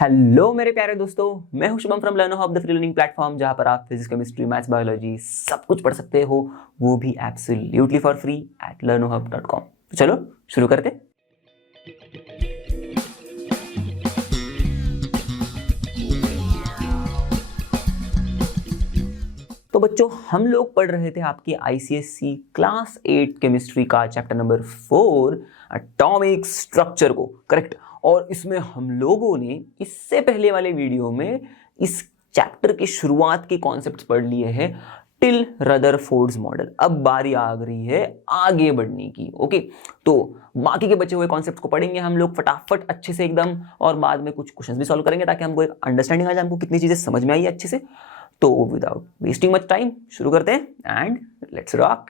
Hello मेरे प्यारे दोस्तों, मैं हूं Shubham from लर्नो hub the free learning platform, जहां पर आप फिजिक्स, केमिस्ट्री, मैथ्स, बायोलॉजी सब कुछ पढ़ सकते हो, वो भी absolutely for free at learnohub.com। तो चलो शुरू करते। तो बच्चों, हम लोग पढ़ रहे थे आपके आईसीएसई क्लास 8 केमिस्ट्री का चैप्टर नंबर 4 एटॉमिक स्ट्रक्चर को, करेक्ट। और इसमें हम लोगों ने इससे पहले वाले वीडियो में इस चैप्टर के शुरुआत के कॉन्सेप्ट्स पढ़ लिए हैं टिल रदरफोर्ड्स मॉडल। अब बारी आ गई है आगे बढ़ने की। ओके, तो बाकी के बचे हुए कॉन्सेप्ट्स को पढ़ेंगे हम लोग फटाफट अच्छे से एकदम, और बाद में कुछ क्वेश्चंस भी सॉल्व करेंगे ताकि हमको एक अंडरस्टैंडिंग आ जाए, हमको कितनी चीजें समझ में आई अच्छे से। तो विदाउट वेस्टिंग मच टाइम शुरू करते हैं एंड लेट्स रॉक।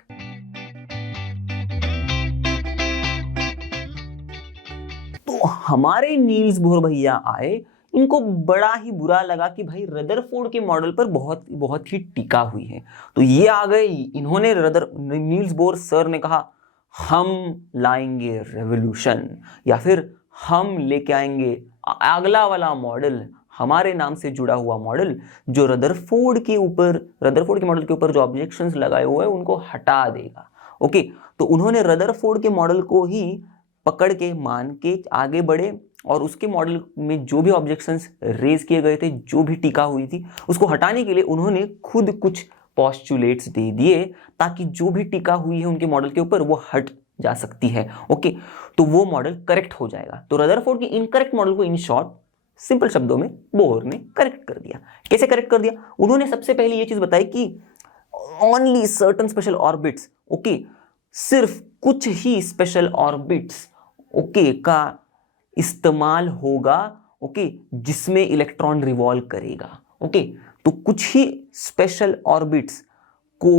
तो हमारे नील्स बोर भैया आए, इनको बड़ा ही बुरा लगा कि भाई रदरफोर्ड के मॉडल पर बहुत ही टिका हुई है। तो ये आ गए, इन्होंने नील्स बोर सर ने कहा हम लाएंगे रेवोल्यूशन, या फिर हम लेके आएंगे अगला वाला मॉडल, हमारे नाम से जुड़ा हुआ मॉडल, जो रदरफोर्ड के मॉडल के ऊपर जो ऑब्जेक्शंस लगाए हुए हैं उनको हटा देगा। ओके, तो उन्होंने रदरफोर्ड के मॉडल को ही पकड़ के मान के आगे बढ़े, और उसके मॉडल में जो भी ऑब्जेक्शंस रेज किए गए थे, जो भी टीका हुई थी, उसको हटाने के लिए उन्होंने खुद कुछ पोस्टुलेट्स दे दिए ताकि जो भी टीका हुई है उनके मॉडल के ऊपर वो हट जा सकती है। ओके, तो वो मॉडल करेक्ट हो जाएगा। तो रदरफोर्ड के इनकरेक्ट मॉडल को इन शॉर्ट सिंपल शब्दों में बोर ने करेक्ट कर दिया। कैसे करेक्ट कर दिया? उन्होंने सबसे पहले ये चीज बताई कि only certain special orbits, okay, सिर्फ कुछ ही स्पेशल ऑर्बिट्स, ओके, का इस्तेमाल होगा, ओके, जिसमें इलेक्ट्रॉन रिवॉल्व करेगा। ओके, तो कुछ ही स्पेशल ऑर्बिट्स को,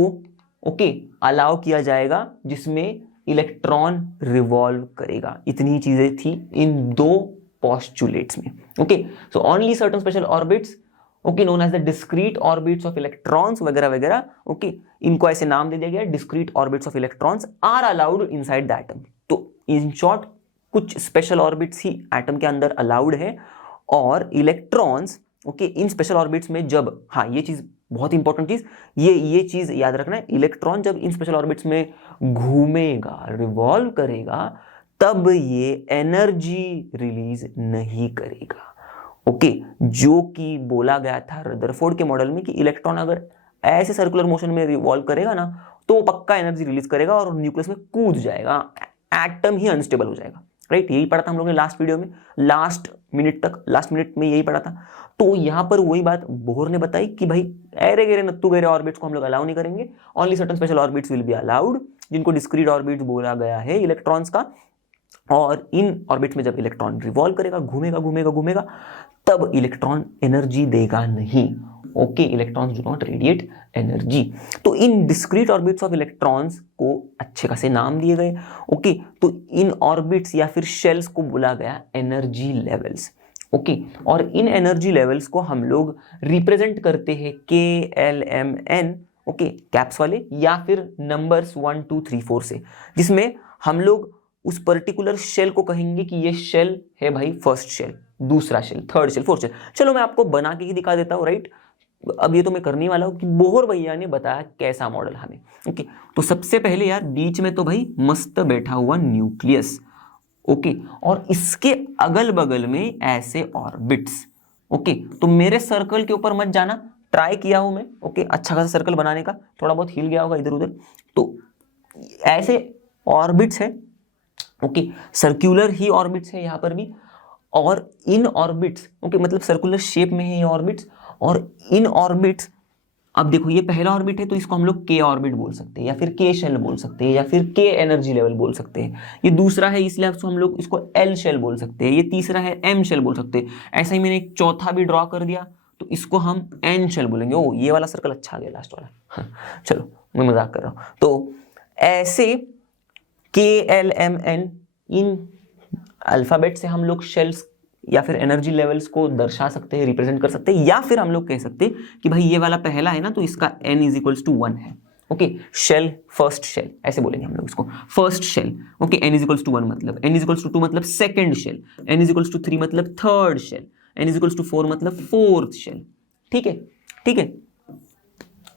ओके, अलाउ किया जाएगा जिसमें इलेक्ट्रॉन रिवॉल्व करेगा। इतनी चीजें थी इन दो पोस्टुलेट्स में। Okay, so only certain special orbits, okay, known as the discrete orbits of electrons वगैरह वगैरह, ओके, इनको ऐसे नाम दे दिया गया, discrete orbits of electrons are allowed inside the atom. तो इन शॉर्ट कुछ स्पेशल ऑर्बिट्स ही एटम के अंदर अलाउड है, और इलेक्ट्रॉन्स, ओके, इन स्पेशल ऑर्बिट्स में जब, हाँ ये चीज बहुत इंपॉर्टेंट चीज, ये चीज याद रखना है, इलेक्ट्रॉन जब इन स्पेशल ऑर्बिट्स में घूमेगा, रिवॉल्व करेगा, तब ये एनर्जी रिलीज नहीं करेगा। ओके, जो कि बोला गया था रदरफोर्ड के मॉडल में कि इलेक्ट्रॉन अगर ऐसे सर्कुलर मोशन में रिवॉल्व करेगा ना, तो वो पक्का एनर्जी रिलीज करेगा और न्यूक्लियस में कूद जाएगा, एटम ही अनस्टेबल हो जाएगा। राइट, यही पढ़ा था हम लोगों ने लास्ट वीडियो में, लास्ट मिनट में यही पढ़ा था। तो यहां पर वही बात बोहर ने बताई कि भाई ऐरे गेरे नत्तू गेरे ऑर्बिट्स को हम लोग अलाउ नहीं करेंगे, only certain special orbits will be allowed, जिनको डिस्क्रीट ऑर्बिट्स बोला गया है इलेक्ट्रॉन्स का। और इन ऑर्बिट में जब इलेक्ट्रॉन रिवॉल्व करेगा, घूमेगा, तब इलेक्ट्रॉन एनर्जी देगा नहीं। Okay, electrons do not radiate energy. तो in discrete orbits of electrons को अच्छे खासे नाम दिए गए। ओके, तो इन ऑर्बिट्स या फिर शेल्स को बोला गया एनर्जी लेवल्स। ओके, और इन एनर्जी लेवल्स को हम लोग रिप्रेजेंट करते हैं KLMN, ओके, कैप्स वाले, या फिर नंबर्स 1 2 3 4 से, जिसमें हम लोग उस पर्टिकुलर शेल को कहेंगे कि ये शेल है भाई फर्स्ट शेल, दूसरा shell, third shell, fourth shell. चलो मैं आपको बना के ही दिखा देता हूँ। राइट, अब ये तो मैं करने वाला हूँ कि बोहर भैया ने बताया कैसा मॉडल हमें। ओके, तो सबसे पहले यार बीच में तो भाई मस्त बैठा हुआ न्यूक्लियस, ओके, और इसके अगल बगल में ऐसे ऑर्बिट्स। ओके, तो मेरे सर्कल के ऊपर मत जाना, ट्राई किया हूं मैं, ओके, अच्छा खासा सर्कल बनाने का, थोड़ा बहुत हिल गया होगा इधर उधर। तो ऐसे ऑर्बिट्स है, ओके, सर्कुलर ही ऑर्बिट्स है यहाँ पर भी, और इन ऑर्बिट्स, ओके, मतलब सर्कुलर शेप में है ये ऑर्बिट्स, और इन ऑर्बिट्स, अब देखो ये पहला ऑर्बिट है तो इसको हम लोग K ऑर्बिट बोल सकते हैं, या फिर K शेल बोल सकते हैं, या फिर K एनर्जी लेवल बोल सकते हैं। ये दूसरा है इसलिए हम लोग इसको L शेल बोल सकते हैं। ये तीसरा है M शेल बोल सकते हैं। ऐसा ही मैंने एक चौथा भी ड्रॉ कर दिया, तो इसको हम N शेल बोलेंगे। ओ, ये वाला सर्कल अच्छा आ गया लास्ट वाला। चलो मैं मजाक कर रहा हूँ। तो ऐसे KLMN इन अल्फाबेट से हम लोग शेल्स या फिर एनर्जी लेवल्स को दर्शा सकते हैं, रिप्रेजेंट कर सकते हैं, या फिर हम लोग कह सकते हैं कि भाई ये वाला पहला है ना, तो इसका n = 1 है। ओके, शेल, फर्स्ट शेल ऐसे बोलेंगे हम लोग इसको, फर्स्ट शेल। ओके, n = 1 मतलब, n = 2 मतलब सेकंड शेल, n = 3 मतलब third shell, n is equals to 4 मतलब फोर्थ शेल। ठीक है, ठीक है,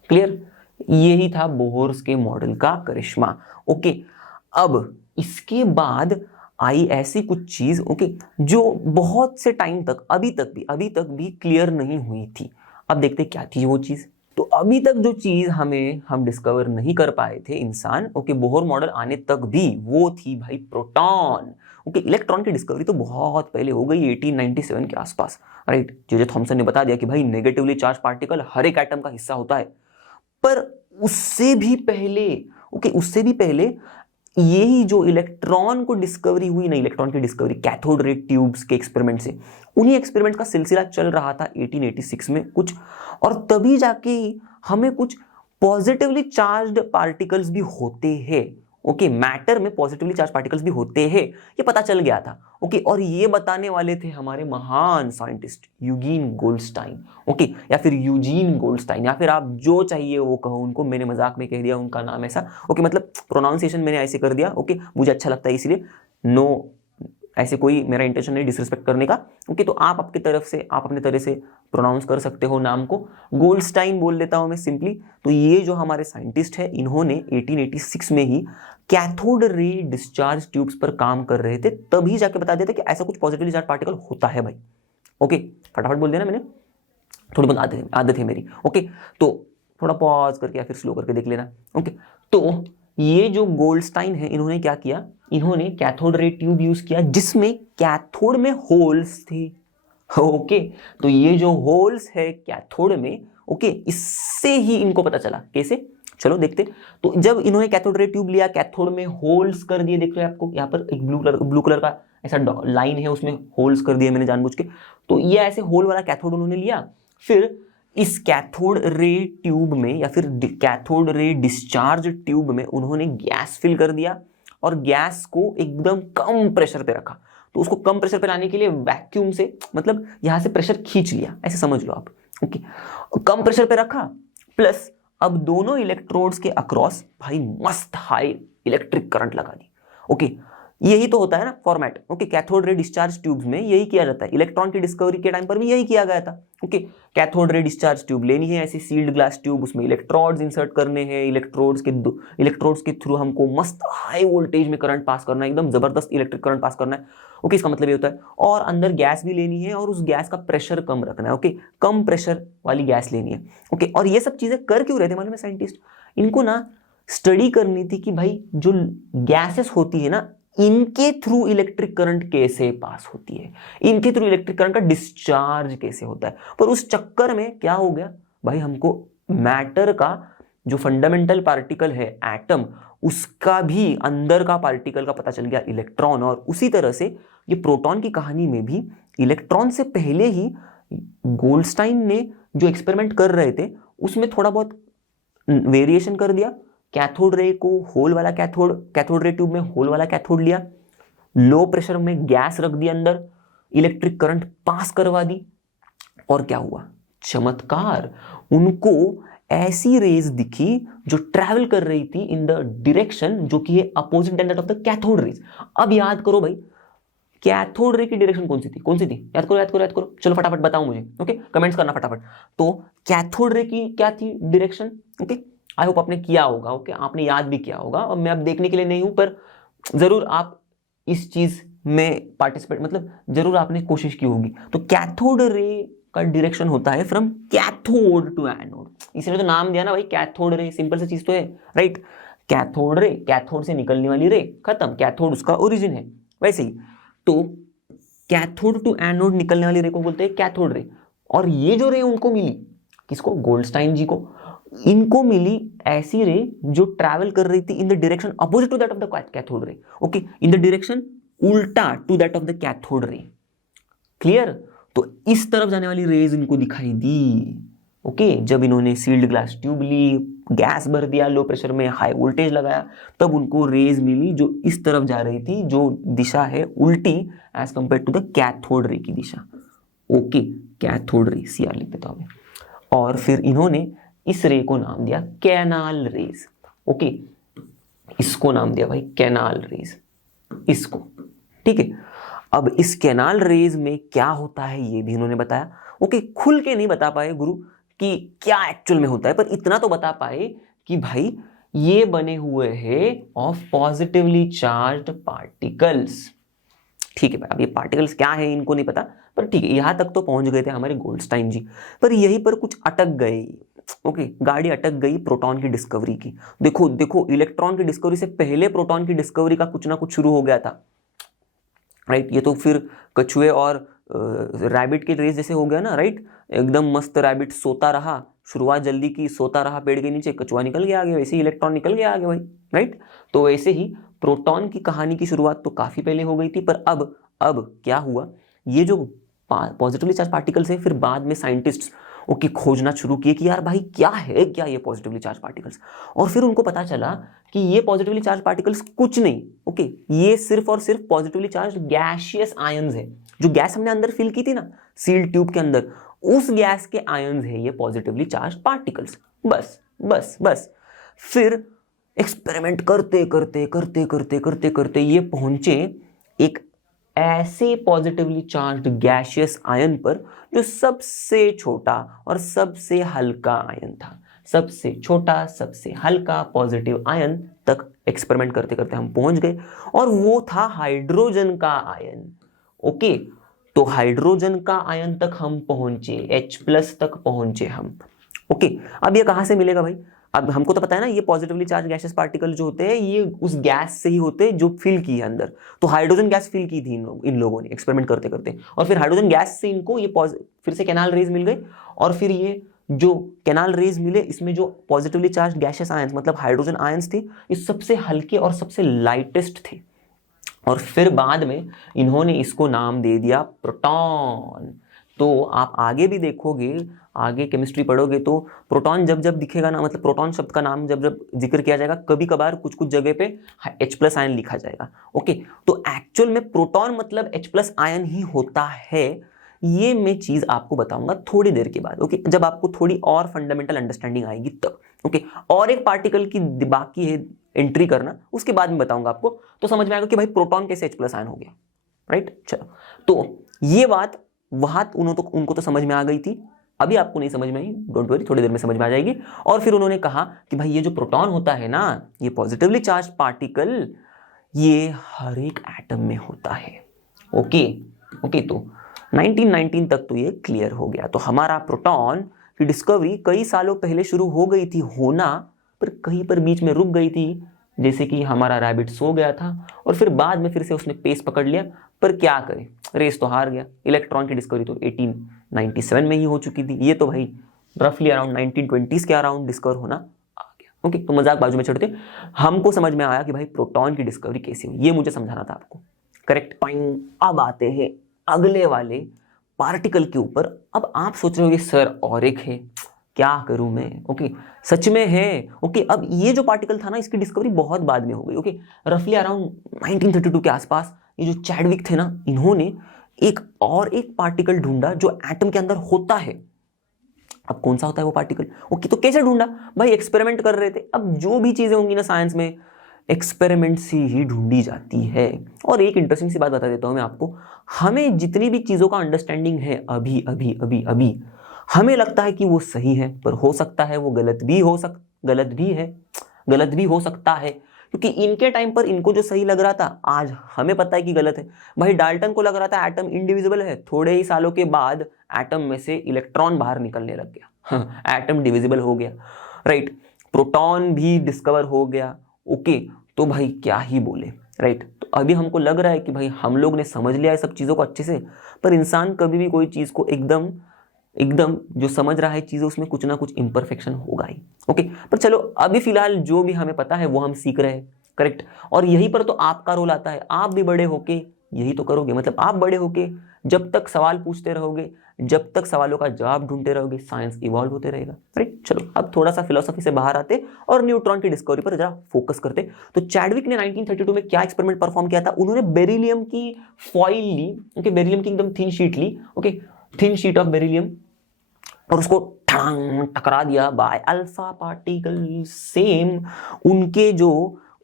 क्लियर। यही था बोहर्स के मॉडल का करिश्मा। ओके, अब इसके बाद आई ऐसी कुछ चीज, ओके, जो बहुत से टाइम तक अभी तक भी क्लियर नहीं हुई थी। अब देखते क्या थी वो चीज। तो अभी तक जो चीज हम डिस्कवर नहीं कर पाए थे इंसान, ओके, बोहर मॉडल आने तक भी, वो थी भाई प्रोटॉन। ओके, इलेक्ट्रॉन की डिस्कवरी तो बहुत पहले हो गई 1897 के आसपास, राइट। जे थॉमसन ने बता दिया कि भाई नेगेटिवली चार्ज पार्टिकल हर एक एटम का हिस्सा होता है। पर उससे भी पहले, ओके, उससे भी पहले यही जो इलेक्ट्रॉन को डिस्कवरी हुई ना, इलेक्ट्रॉन की डिस्कवरी कैथोड रे ट्यूब्स के एक्सपेरिमेंट से, उन्हीं एक्सपेरिमेंट का सिलसिला चल रहा था 1886 में कुछ, और तभी जाके हमें कुछ पॉजिटिवली चार्ज्ड पार्टिकल्स भी होते हैं। ओके, मैटर में पॉजिटिवली चार्ज पार्टिकल्स भी होते हैं, ये पता चल गया था। ओके, और ये बताने वाले थे हमारे महान साइंटिस्ट यूजीन गोल्डस्टाइन। ओके, या फिर यूजीन गोल्डस्टाइन, या फिर आप जो चाहिए वो कहो उनको, मैंने मजाक में कह दिया उनका नाम ऐसा। ओके, मतलब प्रोनाउंसिएशन मैंने ऐसे कर दिया। ओके, मुझे अच्छा लगता है इसलिए, नो ऐसे कोई मेरा इंटेंशन नहीं डिसरिस्पेक्ट करने का। ओके, तो आप आपकी तरफ से, आप अपने तरह से प्रोनाउंस कर सकते हो नाम को, गोल्डस्टाइन बोल देता हूं मैं सिंपली। तो ये जो हमारे साइंटिस्ट है, इन्होंने 1886 में ही कैथोड रे डिस्चार्ज ट्यूब्स पर काम कर रहे थे, तभी जाके बता देते कि ऐसा कुछ पॉजिटिवली चार्ज पार्टिकल होता है भाई। ओके, फटाफट बोल देना, मैंने थोड़ी बहुत आदत है मेरी। ओके, तो थोड़ा पॉज करके या फिर स्लो करके देख लेना। ओके, तो ये जो गोल्डस्टाइन है, इन्होंने क्या किया, इन्होंने कैथोड रे ट्यूब यूज किया जिसमें कैथोड में होल्स थे। ओके, तो ये जो होल्स है कैथोड में, ओके, इससे ही इनको पता चला। कैसे, चलो देखते। तो जब इन्होंने कैथोड रे ट्यूब लिया, कैथोड में होल्स कर दिए, देख रहे हो आपको यहाँ पर एक ब्लू कलर का ऐसा लाइन है, उसमें होल्स कर दिए मैंने जानबूझ के। तो ये ऐसे होल वाला कैथोड उन्होंने लिया, फिर इस कैथोड रे ट्यूब में या फिर कैथोड रे डिस्चार्ज ट्यूब में उन्होंने गैस फिल कर दिया, और गैस को एकदम कम प्रेशर पे रखा। तो उसको कम प्रेशर पे लाने के लिए वैक्यूम से, मतलब यहां से प्रेशर खींच लिया, ऐसे समझ लो आप। ओके, कम प्रेशर पे रखा, प्लस अब दोनों इलेक्ट्रोड्स के अक्रॉस भाई मस्त हाई इलेक्ट्रिक करंट लगा दी। ओके, यही तो होता है ना फॉर्मेट। ओके, कैथोड रे डिस्चार्ज ट्यूब्स में यही किया जाता है। इलेक्ट्रॉन की डिस्कवरी के टाइम पर भी यही किया गया था। ओके, कैथोड रे डिस्चार्ज ट्यूब लेनी है, ऐसी सील्ड ग्लास ट्यूब, उसमें इलेक्ट्रोड्स इंसर्ट करने हैं, इलेक्ट्रोड्स के थ्रू हमको मस्त हाई वोल्टेज में करंट पास करना है, एकदम जबरदस्त इलेक्ट्रिक करंट पास करना है। ओके, इसका मतलब ये होता है, और अंदर गैस भी लेनी है, और उस गैस का प्रेशर कम रखना है। ओके, कम प्रेशर वाली गैस लेनी है। ओके, और ये सब चीजें कर क्यों रहे थे मालूम है साइंटिस्ट? इनको ना स्टडी करनी थी कि भाई जो गैसेस होती है ना, इनके थ्रू इलेक्ट्रिक करंट कैसे पास होती है, इनके थ्रू इलेक्ट्रिक करंट का डिस्चार्ज कैसे होता है। पर उस चक्कर में क्या हो गया भाई, हमको मैटर का जो फंडामेंटल पार्टिकल है एटम, उसका भी अंदर का पार्टिकल का पता चल गया इलेक्ट्रॉन। और उसी तरह से ये प्रोटॉन की कहानी में भी इलेक्ट्रॉन से पहले ही गोल्डस्टाइन ने जो एक्सपेरिमेंट कर रहे थे उसमें थोड़ा बहुत वेरिएशन कर दिया। कैथोड रे को होल वाला कैथोड रे ट्यूब में होल वाला कैथोड लिया, लो प्रेशर में गैस रख दिया अंदर, इलेक्ट्रिक करंट पास करवा दी, और क्या हुआ, चमत्कार, उनको ऐसी रेज दिखी जो ट्रैवल कर रही थी इन द डायरेक्शन जो कि है opposite that of the cathode rays. अब याद करो भाई, कैथोड रे की डायरेक्शन कौन सी थी? याद करो, चलो फटाफट बताओ मुझे। ओके, कमेंट्स करना फटाफट। तो कैथोड रे की क्या थी डायरेक्शन? ओके, आई होप आपने किया होगा। ओके, आपने याद भी किया होगा, और मैं अब देखने के लिए नहीं हूं, पर जरूर आप इस चीज में पार्टिसिपेट, मतलब जरूर आपने कोशिश की होगी। तो कैथोड रे का डायरेक्शन होता है फ्रॉम कैथोड टू एनोड, इसलिए तो नाम दिया ना भाई कैथोड रे, सिंपल सी चीज तो है, राइट। कैथोड रे, कैथोड से निकलने वाली रे, खत्म, कैथोड उसका ओरिजिन है। वैसे ही तो कैथोड टू एनोड निकलने वाली रे को बोलते हैं कैथोड रे। और ये जो रे उनको मिली, किसको? गोल्डस्टाइन जी को। इनको मिली ऐसी रे जो ट्रैवल कर रही थी in the direction opposite to that of the cathode ray. Okay, in the direction उल्टा to that of the cathode ray. Clear? तो इस तरफ जाने वाली रेज इनको दिखाई दी। ओके, जब इन्होंने सील्ड ग्लास ट्यूब ली, गैस भर दिया, लो प्रेशर में हाई वोल्टेज लगाया, तब उनको रेज मिली जो इस तरफ जा रही थी, जो दिशा है उल्टी as compare to the cathode ray की दिशा। ओके, कैथोड रे, सीआर लिख देता हूं। और फिर इन्होंने इस रे को नाम दिया कैनाल रेज। ओके, इसको नाम दिया भाई कैनाल रेज, इसको। ठीक है, अब इस कैनाल रेज में क्या होता है ये भी इन्होंने बताया। ओके, खुल के नहीं बता पाए गुरु कि क्या एक्चुअल में होता है, पर इतना तो बता पाए कि भाई ये बने हुए हैं ऑफ पॉजिटिवली चार्ज्ड पार्टिकल्स। ठीक है भाई, अब ये पार्टिकल्स क्या है इनको नहीं पता, पर ठीक है, यहां तक तो पहुंच गए थे हमारे गोल्डस्टाइन जी, पर यहीं पर कुछ अटक गए। ओके, गाड़ी अटक गई प्रोटॉन की डिस्कवरी की। देखो देखो, इलेक्ट्रॉन की डिस्कवरी से पहले प्रोटॉन की डिस्कवरी का कुछ ना कुछ शुरू हो गया था, राइट। ये तो फिर कछुए और रैबिट के रेस जैसे हो गया ना, राइट। एकदम मस्त रैबिट सोता रहा, शुरुआत जल्दी की, सोता रहा पेड़ के नीचे, कछुआ निकल गया आगे, वैसे ही इलेक्ट्रॉन निकल गया आगे भाई, राइट। तो वैसे ही प्रोटॉन की कहानी की शुरुआत तो काफी पहले हो गई थी, पर अब क्या हुआ, ये जो पॉजिटिवली चार्ज पार्टिकल्स है, फिर बाद में साइंटिस्ट ओके खोजना शुरू किए कि यार भाई क्या है, क्या ये पॉजिटिवली चार्ज पार्टिकल्स। और फिर उनको पता चला कि ये पॉजिटिवली चार्ज पार्टिकल्स कुछ नहीं, ओके, ये सिर्फ और सिर्फ पॉजिटिवली चार्ज गैसियस आयंस है। जो गैस हमने अंदर फिल की थी ना सील ट्यूब के अंदर, उस गैस के आयंस है ये पॉजिटिवली चार्ज पार्टिकल्स। बस बस बस। फिर एक्सपेरिमेंट करते करते करते करते करते करते ये पहुंचे एक ऐसे पॉजिटिवली चार्ज्ड गैसियस आयन पर जो सबसे छोटा और सबसे हल्का आयन था। सबसे छोटा सबसे हल्का पॉजिटिव आयन तक एक्सपेरिमेंट करते करते हम पहुंच गए, और वो था हाइड्रोजन का आयन। ओके, तो हाइड्रोजन का आयन तक हम पहुंचे, H+ तक पहुंचे हम। ओके, अब ये कहां से मिलेगा भाई? अब हमको तो पता है ना, ये पॉजिटिवली चार्ज गैसियस पार्टिकल जो होते हैं ये उस गैस से ही होते हैं जो फिल की है अंदर। तो हाइड्रोजन गैस फिल की थी इन लोगों ने एक्सपेरिमेंट करते करते, और फिर हाइड्रोजन गैस से इनको ये फिर से कैनाल रेज मिल गई, और फिर ये जो कैनाल रेज मिले इसमें जो पॉजिटिवली चार्ज गैसियस आयंस मतलब हाइड्रोजन आयंस थे, ये सबसे हल्के और सबसे लाइटेस्ट थे। और फिर बाद में इन्होंने इसको नाम दे दिया प्रोटॉन। तो आप आगे भी देखोगे, आगे केमिस्ट्री पढ़ोगे तो प्रोटॉन जब जब दिखेगा ना, मतलब प्रोटॉन शब्द का नाम जब जब जिक्र किया जाएगा, कभी कभार कुछ कुछ जगह पे H+ आयन लिखा जाएगा। ओके, तो एक्चुअल में प्रोटॉन मतलब H+ आयन ही होता है। ये मैं चीज आपको बताऊंगा थोड़ी देर के बाद, ओके, जब आपको थोड़ी और फंडामेंटल अंडरस्टैंडिंग आएगी तब। ओके, और एक पार्टिकल की बाकी है एंट्री करना, उसके बाद में बताऊंगा आपको, तो समझ में आएगा कि भाई प्रोटॉन कैसे H+ आयन हो गया, राइट। चलो, तो ये बात उनको तो समझ में आ गई थी, अभी आपको नहीं समझ में आई, डोंट वरी, थोड़ी देर में समझ में आ जाएगी। और फिर उन्होंने कहा कि भाई ये जो प्रोटॉन होता है ना, ये पॉजिटिवली चार्ज पार्टिकल, ये हर एक एटम में होता है। ओके ओके, तो 1919 तक तो ये क्लियर हो गया। तो हमारा प्रोटॉन की डिस्कवरी कई सालों पहले शुरू हो गई थी होना, पर कहीं पर बीच में रुक गई थी, जैसे कि हमारा रैबिट सो गया था और फिर बाद में फिर से उसने पेस पकड़ लिया। पर क्या करे, रेस तो हार गया। इलेक्ट्रॉन की डिस्कवरी तो 1897 में ही हो चुकी थी, ये तो भाई रफली अराउंड 1920s के अराउंड डिस्कवर होना आ गया। ओके, तो मजाक बाजू में छोड़ते, हमको समझ में आया कि भाई प्रोटॉन की डिस्कवरी कैसी हुई, ये मुझे समझाना था आपको, करेक्ट। अब आते हैं अगले वाले पार्टिकल के ऊपर। अब आप सोच रहे होगे सर और एक है, क्या करूं मैं? ओके, सच में है। ओके, अब ये जो पार्टिकल था ना, इसकी डिस्कवरी बहुत बाद में हो गई। ओके, रफली अराउंड 1932 के आसपास ये जो चैडविक थे ना, इन्होंने एक पार्टिकल ढूंढा जो एटम के अंदर होता है। अब कौन सा होता है वो पार्टिकल? ओके, तो कैसे ढूंढा भाई? एक्सपेरिमेंट कर रहे थे। अब जो भी चीजें होंगी ना साइंस में, एक्सपेरिमेंट से ही ढूंढी जाती है। और एक इंटरेस्टिंग सी बात बता देता हूं मैं आपको, हमें जितनी भी चीजों का अंडरस्टैंडिंग है अभी अभी अभी अभी, हमें लगता है कि वो सही है, पर हो सकता है वो गलत भी हो सकता है, क्योंकि इनके टाइम पर इनको जो सही लग रहा था आज हमें पता है कि गलत है। भाई डाल्टन को लग रहा था एटम इंडिविजिबल है, थोड़े ही सालों के बाद एटम में से इलेक्ट्रॉन बाहर निकलने लग गया, एटम डिविजिबल हो गया, राइट। प्रोटॉन भी डिस्कवर हो गया। ओके, तो भाई क्या ही बोले, राइट। तो अभी हमको लग रहा है कि भाई हम लोग ने समझ लिया है सब चीजों को अच्छे से, पर इंसान कभी भी कोई चीज को एकदम जो समझ रहा है चीजें, उसमें कुछ ना कुछ इम्परफेक्शन होगा ही। ओके, पर चलो अभी फिलहाल जो भी हमें पता है वो हम सीख रहे हैं, करेक्ट। और यहीं पर तो आपका रोल आता है, आप भी बड़े होके यही तो करोगे। मतलब आप बड़े होके जब तक सवाल पूछते रहोगे, जब तक सवालों का जवाब ढूंढते रहोगे, साइंस इवॉल्व होते रहेगा, राइट। चलो अब थोड़ा सा फिलोसफी से बाहर आते और न्यूट्रॉन की डिस्कवरी पर जरा फोकस करते। तो चैडविक ने 1932 में क्या एक्सपेरिमेंट परफॉर्म किया था? उन्होंने बेरिलियम की फॉइल ली, ओके, बेरिलियम की एकदम थिन शीट ली, okay, thin sheet of beryllium, और उसको टकरा दिया बाय अल्फा पार्टिकल। सेम उनके जो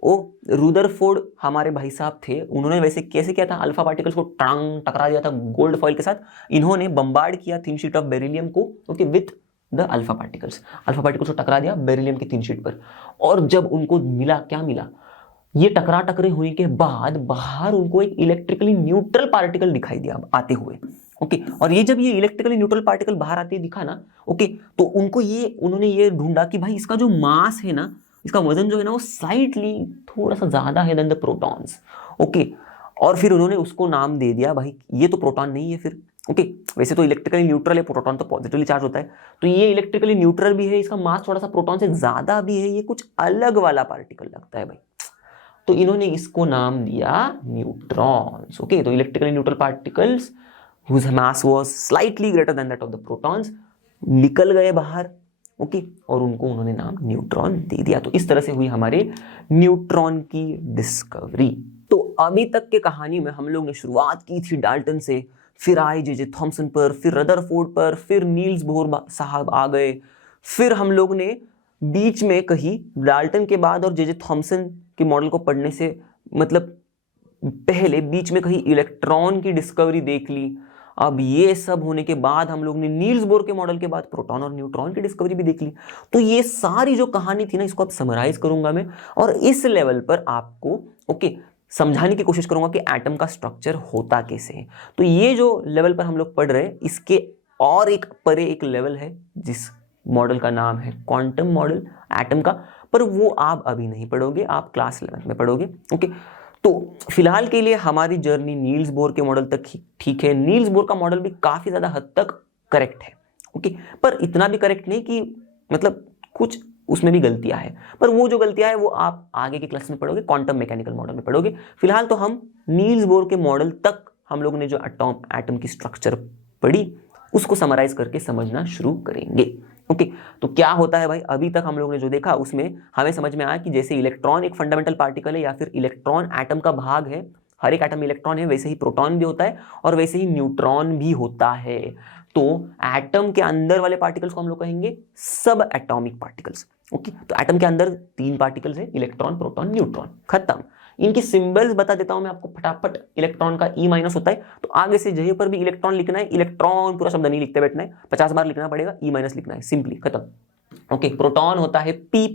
वो रुदरफोर्ड हमारे भाई साहब थे, उन्होंने वैसे कैसे किया था, अल्फा पार्टिकल्स को टांग टकरा दिया था गोल्ड फॉइल के साथ, इन्होंने बम्बार्ड किया थिन शीट ऑफ बेरिलियम को, okay, with the alpha particles को टकरा दिया बेरिलियम की थिन शीट पर, और जब उनको मिला, क्या मिला, ये टकरा टकरे होने के बाद बाहर उनको एक इलेक्ट्रिकली न्यूट्रल पार्टिकल दिखाई दिया आते हुए, ओके, और ये जब ये इलेक्ट्रिकली न्यूट्रल पार्टिकल बाहर आते दिखा ना, ओके, तो उन्होंने ये ढूंढा कि भाई इसका जो मास है ना, इसका वजन जो है ना, वो स्लाइटली थोड़ा सा ज्यादा है देन द प्रोटॉन्स, ओके, और फिर उन्होंने उसको नाम दे दिया भाई ये तो प्रोटॉन नहीं है फिर, ओके, वैसे तो इलेक्ट्रिकली न्यूट्रल है, प्रोटॉन तो पॉजिटिवली चार्ज होता है, तो ये इलेक्ट्रिकली न्यूट्रल भी है, इसका मास थोड़ा सा प्रोटॉन से ज्यादा भी है, ये कुछ अलग वाला पार्टिकल लगता है भाई, तो इन्होंने इसको नाम दिया न्यूट्रॉन्स, ओके, तो electrically neutral particles whose mass was slightly greater than that of the protons निकल गए बाहर, ओके, और उनको उन्होंने नाम न्यूट्रॉन दे दिया। तो इस तरह से हुई हमारे न्यूट्रॉन की डिस्कवरी। तो अभी तक के कहानी में हम लोग ने शुरुआत की थी डाल्टन से, फिर आए जे थॉमसन पर, फिर रदरफोर्ड पर, फिर नील्स बोहर साहब आ गए, फिर हम लोग ने बीच में कहीं डाल्टन के बाद और जे थॉमसन के मॉडल को पढ़ने से मतलब पहले बीच में कहीं इलेक्ट्रॉन की डिस्कवरी देख ली। अब ये सब होने के बाद हम लोग ने नील्स बोर के मॉडल के बाद प्रोटॉन और न्यूट्रॉन की डिस्कवरी भी देख ली। तो ये सारी जो कहानी थी ना, इसको अब समराइज करूंगा मैं, और इस लेवल पर आपको ओके समझाने की कोशिश करूंगा कि एटम का स्ट्रक्चर होता कैसे है। तो ये जो लेवल पर हम लोग पढ़ रहे हैं, इसके और एक परे एक लेवल है जिस मॉडल का नाम है क्वांटम मॉडल एटम का, पर वो आप अभी नहीं पढ़ोगे, आप क्लास 11 में पढ़ोगे, ओके। तो फिलहाल के लिए हमारी जर्नी नील्स बोर के मॉडल तक ही ठीक है। नील्स बोर का मॉडल भी काफी ज्यादा हद तक करेक्ट है, ओके, पर इतना भी करेक्ट नहीं कि मतलब कुछ उसमें भी गलतियां हैं, पर वो जो गलतियां हैं वो आप आगे के क्लास में पढ़ोगे, क्वांटम मैकेनिकल मॉडल में पढ़ोगे। फिलहाल तो हम नील्स बोर के मॉडल तक हम लोग ने जो एटम की स्ट्रक्चर पढ़ी उसको समराइज करके समझना शुरू करेंगे, ओके। तो क्या होता है भाई, अभी तक हम लोग ने जो देखा उसमें हमें समझ में आया कि जैसे इलेक्ट्रॉन एक फंडामेंटल पार्टिकल है या फिर इलेक्ट्रॉन एटम का भाग है, हर एक एटम में इलेक्ट्रॉन है, वैसे ही प्रोटॉन भी होता है और वैसे ही न्यूट्रॉन भी होता है। तो एटम के अंदर वाले पार्टिकल्स को हम लोग कहेंगे सब एटॉमिक पार्टिकल्स, ओके। तो एटम के अंदर 3 पार्टिकल्स है, इलेक्ट्रॉन, प्रोटॉन, न्यूट्रॉन, खत्म। इनकी सिंबल्स बता देता हूं मैं आपको फटाफट। इलेक्ट्रॉन का E- होता है, तो आगे से जहीं पर भी इलेक्ट्रॉन लिखना है, इलेक्ट्रॉन पूरा शब्द नहीं लिखते बैठना है, 50 बार लिखना पड़ेगा, E- लिखना है, सिंपली खत्म, ओके। प्रोटॉन होता है P+,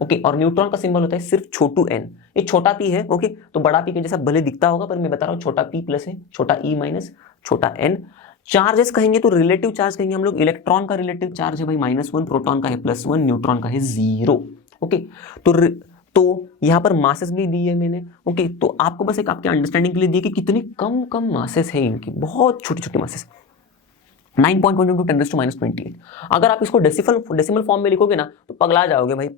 ओके, और न्यूट्रॉन का सिंबल होता है सिर्फ छोटू n, ये छोटा p है, ओके। तो बड़ा p के जैसा भले दिखता होगा, पर मैं बता रहा हूं छोटा P+ है, छोटा E-, छोटा n। चार्जेस कहेंगे तो रिलेटिव चार्ज कहेंगे हम लोग। इलेक्ट्रॉन का रिलेटिव चार्ज है भाई -1, प्रोटॉन का है +1, न्यूट्रॉन का है 0, ओके। तो यहां पर मासेस भी दी है मैंने, ओके। तो आपको बस एक आपके अंडरस्टैंडिंग के लिए दिए कि कितनी कम कम मासेस है इनकी, बहुत छोटी छोटी मासेस, 9.1 × 10⁻28। अगर आप इसको डेसिमल फॉर्म में लिखोगे ना तो पगला जाओगे भाई।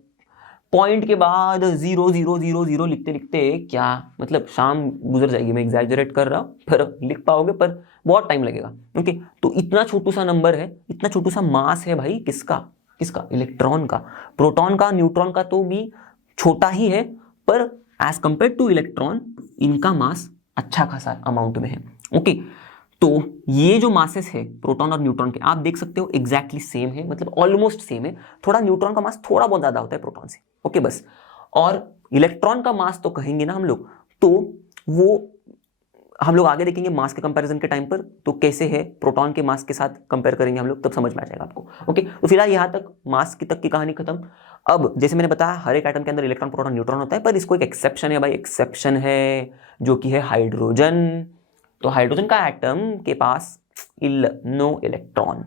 पॉइंट के बाद 0 0 0 0 लिखते लिखते क्या मतलब शाम गुजर जाएगी। मैं एग्जैजरेट कर रहा हूँ, पर लिख पाओगे पर बहुत टाइम लगेगा, ओके। तो इतना छोटू सा नंबर है, इतना छोटू सा मास है भाई, किसका इलेक्ट्रॉन का। प्रोटॉन का, न्यूट्रॉन का तो भी छोटा ही है, पर एज कंपेयर टू इलेक्ट्रॉन इनका मास अच्छा खासा अमाउंट में है, ओके। तो ये जो मासेस है प्रोटॉन और न्यूट्रॉन के, आप देख सकते हो एग्जैक्टली सेम है, मतलब ऑलमोस्ट सेम है। थोड़ा न्यूट्रॉन का मास थोड़ा बहुत ज्यादा होता है प्रोटॉन से, ओके बस। और इलेक्ट्रॉन का मास तो कहेंगे ना हम लोग, तो वो हम लोग आगे देखेंगे मास के कंपैरिजन के टाइम पर, तो कैसे है प्रोटॉन के मास के साथ कंपेयर करेंगे हम लोग, तब समझ में आ जाएगा आपको, ओके। तो फिलहाल यहाँ तक मास की तक की कहानी खत्म। अब जैसे मैंने बताया हर एक एटम के अंदर इलेक्ट्रॉन, प्रोटॉन, न्यूट्रॉन होता है, पर इसको एक एक्सेप्शन है भाई, एक्सेप्शन है जो कि है हाइड्रोजन। तो हाइड्रोजन का एटम के पास नो इलेक्ट्रॉन,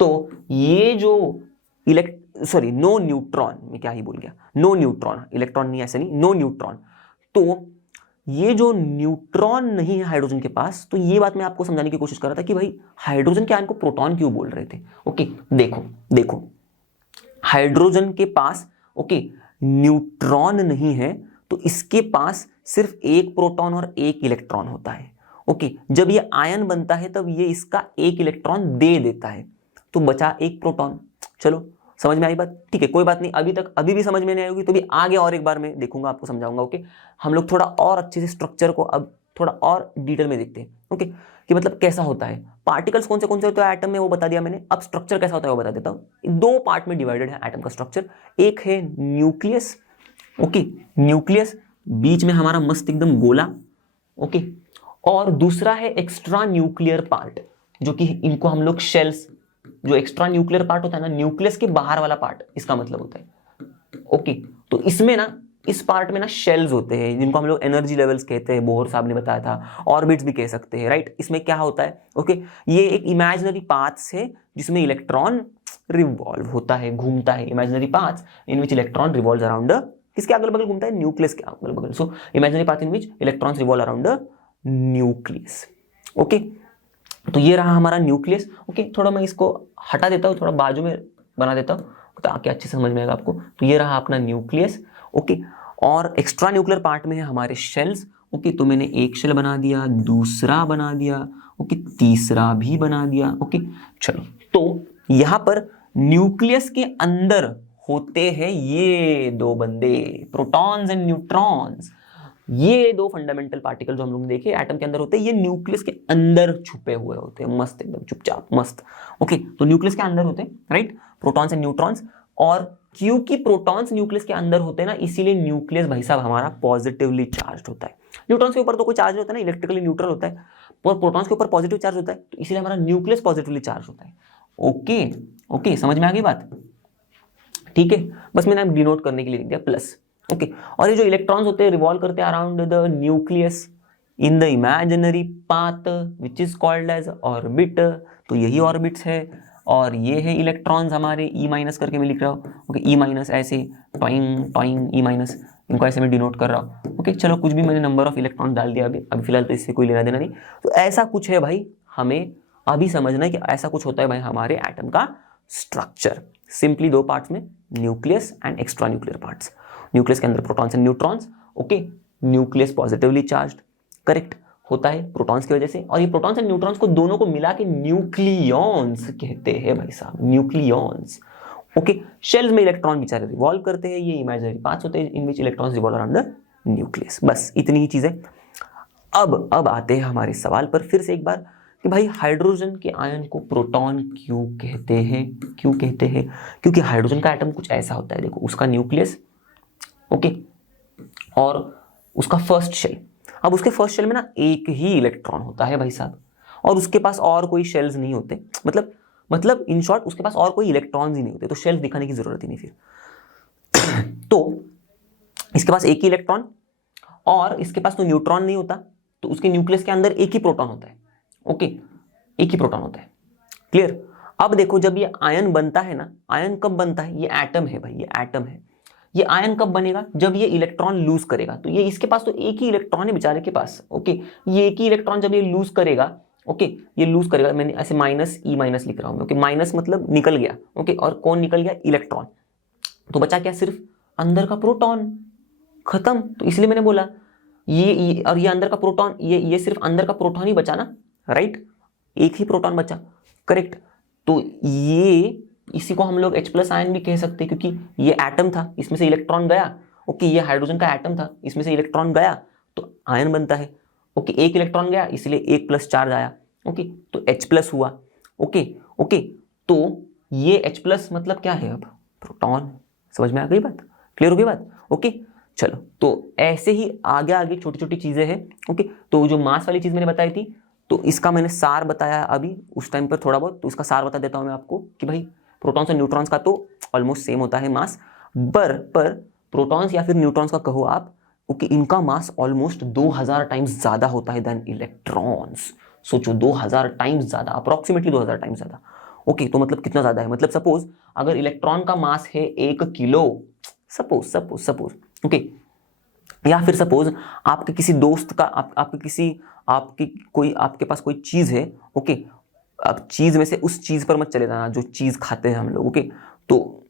तो ये जो नो न्यूट्रॉन, मैं क्या ही बोल गया, नो न्यूट्रॉन, इलेक्ट्रॉन नहीं, ऐसे नहीं, नो न्यूट्रॉन। तो ये जो न्यूट्रॉन नहीं है हाइड्रोजन के पास, तो ये बात मैं आपको समझाने की कोशिश कर रहा था कि भाई हाइड्रोजन क्या इनको प्रोटॉन क्यों बोल रहे थे, ओके। देखो हाइड्रोजन के पास, ओके, न्यूट्रॉन नहीं है, तो इसके पास सिर्फ एक प्रोटॉन और एक इलेक्ट्रॉन होता है, ओके। जब ये आयन बनता है तब ये इसका एक इलेक्ट्रॉन दे देता है, तो बचा एक प्रोटॉन। चलो समझ में आई बात, ठीक है, कोई बात नहीं। अभी भी समझ में नहीं आएगी तो भी आगे और एक बार मैं देखूंगा, आपको समझाऊंगा, ओके। हम लोग थोड़ा और अच्छे से स्ट्रक्चर को अब थोड़ा और डिटेल में देखते हैं, ओके, कि मतलब कैसा होता है। पार्टिकल्स कौन से होते हैं एटम में वो बता दिया मैंने, अब स्ट्रक्चर कैसा होता है वो बता देता हूँ। 2 पार्ट में डिवाइडेड है एटम का स्ट्रक्चर, एक है न्यूक्लियस, ओके, न्यूक्लियस बीच में हमारा मस्त एकदम गोला, ओके, और दूसरा है एक्स्ट्रा न्यूक्लियर पार्ट, जो कि इनको हम लोग शेल्स, जो एक्स्ट्रा न्यूक्लियर पार्ट होता है ना, न्यूक्लियस के बाहर वाला पार्ट इसका मतलब होता है। ओके, तो इसमें ना, इस पार्ट में ना शेल्स होते हैं जिनको हम लोग एनर्जी लेवल्स कहते हैं, बोहर साहब ने बताया था, ऑर्बिट्स भी कह सकते हैं, राइट। इसमें क्या होता है, ओके, ये एक इमेजिनरी पाथ्स है जिसमें इलेक्ट्रॉन रिवॉल्व होता है, घूमता है, imaginary paths in which electron revolves around किसके अगल बगल घूमता है, न्यूक्लियस के अगल बगल। So imaginary path in which electrons revolve around the nucleus. Okay, तो ये रहा हमारा न्यूक्लियस। ओके, थोड़ा मैं इसको हटा देता हूँ, थोड़ा बाजू में बना देता हूँ ताकि अच्छे से समझ में आएगा आपको। तो ये रहा अपना न्यूक्लियस। ओके, और एक्स्ट्रा न्यूक्लियर पार्ट में है हमारे शेल्स। ओके, तो मैंने एक शेल बना दिया, दूसरा बना दिया, ओके, तीसरा भी बना दिया। ओके, चलो, तो यहां पर न्यूक्लियस के अंदर होते हैं ये दो बंदे, प्रोटॉन्स एंड न्यूट्रॉन्स। ये दो फंडामेंटल पार्टिकल जो हम लोग देखे एटम के अंदर होते हैं, ये न्यूक्लियस के अंदर छुपे हुए होते हैं, मस्त एकदम चुपचाप मस्त। ओके, तो न्यूक्लियस के अंदर होते हैं, राइट, प्रोटॉन्स एंड न्यूट्रॉन्स। और क्योंकि प्रोटॉन्स न्यूक्लियस के अंदर होते हैं ना, इसीलिए न्यूक्लियस भाई साहब हमारा पॉजिटिवली चार्ज होता है। न्यूट्रॉन्स के ऊपर तो कोई चार्ज नहीं होता ना, इलेक्ट्रिकली न्यूट्रल होता है, और प्रोटॉन्स के ऊपर पॉजिटिव चार्ज होता है, तो इसीलिए हमारा न्यूक्लियस पॉजिटिवली चार्ज होता है। ओके ओके, समझ में आ गई बात, ठीक है। बस मैंने डिनोट करने के लिए लिख दिया प्लस। ओके, और ये जो इलेक्ट्रॉन्स होते हैं रिवॉल्व करते हैं around the nucleus in the imaginary path which is called as orbit. तो यही ऑर्बिट्स है, और ये है इलेक्ट्रॉन्स हमारे, ई माइनस करके मैं लिख रहा हूँ। ओके, ई माइनस ऐसे टॉइंग टॉइंग ई माइनस, इनको ऐसे मैं डिनोट कर रहा हूँ। ओके, चलो कुछ भी मैंने नंबर ऑफ इलेक्ट्रॉन डाल दिया अभी फिलहाल, तो इससे कोई लेना देना नहीं। तो ऐसा कुछ है भाई, हमें अभी समझना है कि ऐसा कुछ होता है भाई हमारे एटम का स्ट्रक्चर। सिंपली दो पार्ट्स में, nucleus and extra nuclear parts. Nucleus के अंदर protons and neutrons. Okay, nucleus positively charged, correct होता है प्रोटॉन्स की वजह से, और ये प्रोटॉन्स एंड न्यूट्रॉन्स को दोनों को मिला के न्यूक्लियॉन्स कहते हैं भाई साहब, न्यूक्लियॉन्स। ओके, शेल्स में इलेक्ट्रॉन बेचारे रिवॉल्व करते हैं, ये इमेजिनरी पार्ट्स होते हैं in which electrons revolve around the nucleus. बस इतनी ही चीजें। अब आते हैं हमारे सवाल पर फिर से एक बार कि भाई हाइड्रोजन के आयन को प्रोटॉन क्यों कहते हैं, क्यों कहते हैं? क्योंकि हाइड्रोजन का एटम कुछ ऐसा होता है, देखो उसका न्यूक्लियस, ओके, और उसका फर्स्ट शेल। अब उसके फर्स्ट शेल में ना एक ही इलेक्ट्रॉन होता है भाई साहब, और उसके पास और कोई शेल्स नहीं होते, मतलब इन शॉर्ट उसके पास और कोई इलेक्ट्रॉन्स ही नहीं होते, तो शेल्स दिखाने की जरूरत ही नहीं फिर। तो इसके पास एक ही इलेक्ट्रॉन, और इसके पास तो न्यूट्रॉन नहीं होता, तो उसके न्यूक्लियस के अंदर एक ही प्रोटॉन होता है। ओके, एक ही प्रोटॉन होता है, क्लियर। अब देखो जब ये आयन बनता है ना, आयन कब बनता है, ये एटम है भाई, ये एटम है। ये आयन कब बनेगा, जब ये इलेक्ट्रॉन लूज करेगा। तो ये इसके पास तो एक ही इलेक्ट्रॉन है बेचारे के पास। ओके, ये एक ही इलेक्ट्रॉन जब ये लूज करेगा, ओके, ये लूज करेगा, मैंने ऐसे माइनस ई माइनस लिख रहा हूं। ओके, माइनस मतलब निकल गया। ओके, और कौन निकल गया, इलेक्ट्रॉन। तो बचा क्या, सिर्फ अंदर का प्रोटॉन, खत्म। तो इसलिए मैंने बोला ये और ये अंदर का प्रोटॉन, ये सिर्फ अंदर का प्रोटॉन ही बचा ना, राइट, एक ही प्रोटॉन बचा, करेक्ट। तो ये इसी को हम लोग H प्लस आयन भी कह सकते हैं, क्योंकि ये एटम था, इसमें से इलेक्ट्रॉन गया। ओके, ये हाइड्रोजन का एटम था, इसमें से इलेक्ट्रॉन गया तो आयन बनता है। ओके, एक इलेक्ट्रॉन गया इसलिए एक प्लस चार्ज आया। ओके, तो H प्लस हुआ। ओके ओके, तो ये H प्लस मतलब क्या है, अब प्रोटॉन। समझ में आ गई बात, क्लियर हो गई बात। ओके, चलो, तो ऐसे ही आगे आगे छोटी छोटी चीजें हैं। ओके, तो जो मास वाली चीज मैंने बताई थी, तो इसका मैंने सार बताया अभी उस टाइम पर थोड़ा बहुत, तो इसका सार बता देता हूं मैं आपको कि भाई प्रोटॉन्स और न्यूट्रॉन्स का तो ऑलमोस्ट सेम होता है मास, पर प्रोटॉन्स या फिर न्यूट्रॉन्स का कहो आप, ओके, इनका मास ऑलमोस्ट 2000 टाइम्स ज्यादा होता है देन इलेक्ट्रॉन्स। सोचो 2000 टाइम्स ज्यादा, अप्रोक्सीमेटली 2000 टाइम्स ज्यादा। ओके, तो मतलब कितना ज्यादा है, मतलब सपोज अगर इलेक्ट्रॉन का मास है 1 किलो, सपोज ओके, या फिर सपोज आपके किसी दोस्त का आपके पास कोई चीज है। ओके, अब चीज में से उस चीज पर मत चले जाना जो चीज खाते हैं हम लोग। ओके, तो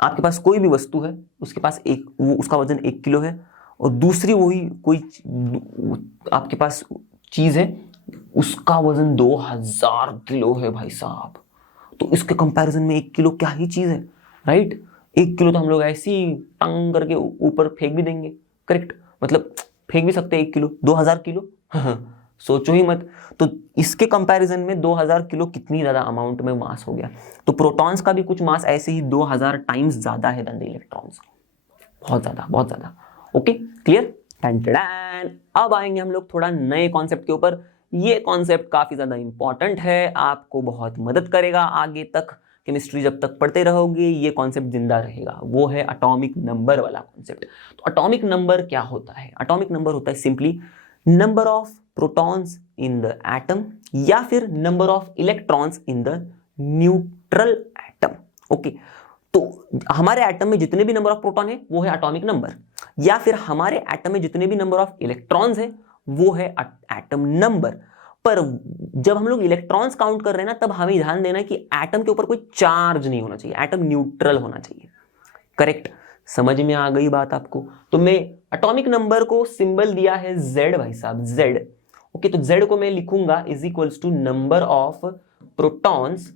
आपके पास कोई भी वस्तु है, उसके पास उसका वजन 1 किलो है, और दूसरी वही कोई आपके पास चीज है, उसका वजन 2000 किलो है भाई साहब। तो इसके कंपैरिजन में 1 किलो क्या ही चीज है, राइट। 1 किलो तो हम लोग ऐसे ही टंग करके ऊपर फेंक भी देंगे, करेक्ट, मतलब फेंक भी सकते हैं 1 किलो। 2000 किलो सोचो ही मत। तो इसके कंपैरिजन में 2000 किलो कितनी ज्यादा अमाउंट में मास हो गया। तो प्रोटॉन्स का भी कुछ मास ऐसे ही 2000 टाइम्स ज्यादा है देन द इलेक्ट्रॉन्स। बहुत ज्यादा, बहुत ज्यादा। Okay, clear. अब आएंगे हम लोग थोड़ा नए कॉन्सेप्ट के ऊपर। ये कॉन्सेप्ट काफी ज्यादा इंपॉर्टेंट है, आपको बहुत मदद करेगा आगे तक। केमिस्ट्री जब तक पढ़ते रहोगे ये कॉन्सेप्ट जिंदा रहेगा। वो है एटॉमिक नंबर वाला कॉन्सेप्ट। तो एटॉमिक नंबर क्या होता है? एटॉमिक नंबर होता है simply number of protons in the atom या फिर number of electrons in the neutral atom. Okay, तो हमारे एटम में जितने भी नंबर ऑफ प्रोटॉन है वो है एटॉमिक नंबर, या फिर हमारे एटम में जितने भी नंबर ऑफ इलेक्ट्रॉन्स है वो है एटम नंबर। पर जब हम लोग इलेक्ट्रॉन्स काउंट कर रहे हैं ना, तब हमें ध्यान देना है कि एटम के ऊपर कोई चार्ज नहीं होना चाहिए, एटम न्यूट्रल होना चाहिए। करेक्ट, समझ में आ गई बात आपको? तो मैं एटॉमिक नंबर को सिंबल दिया है Z भाई साहब, Z। ओके, तो Z को मैं लिखूंगा is equals to number of protons.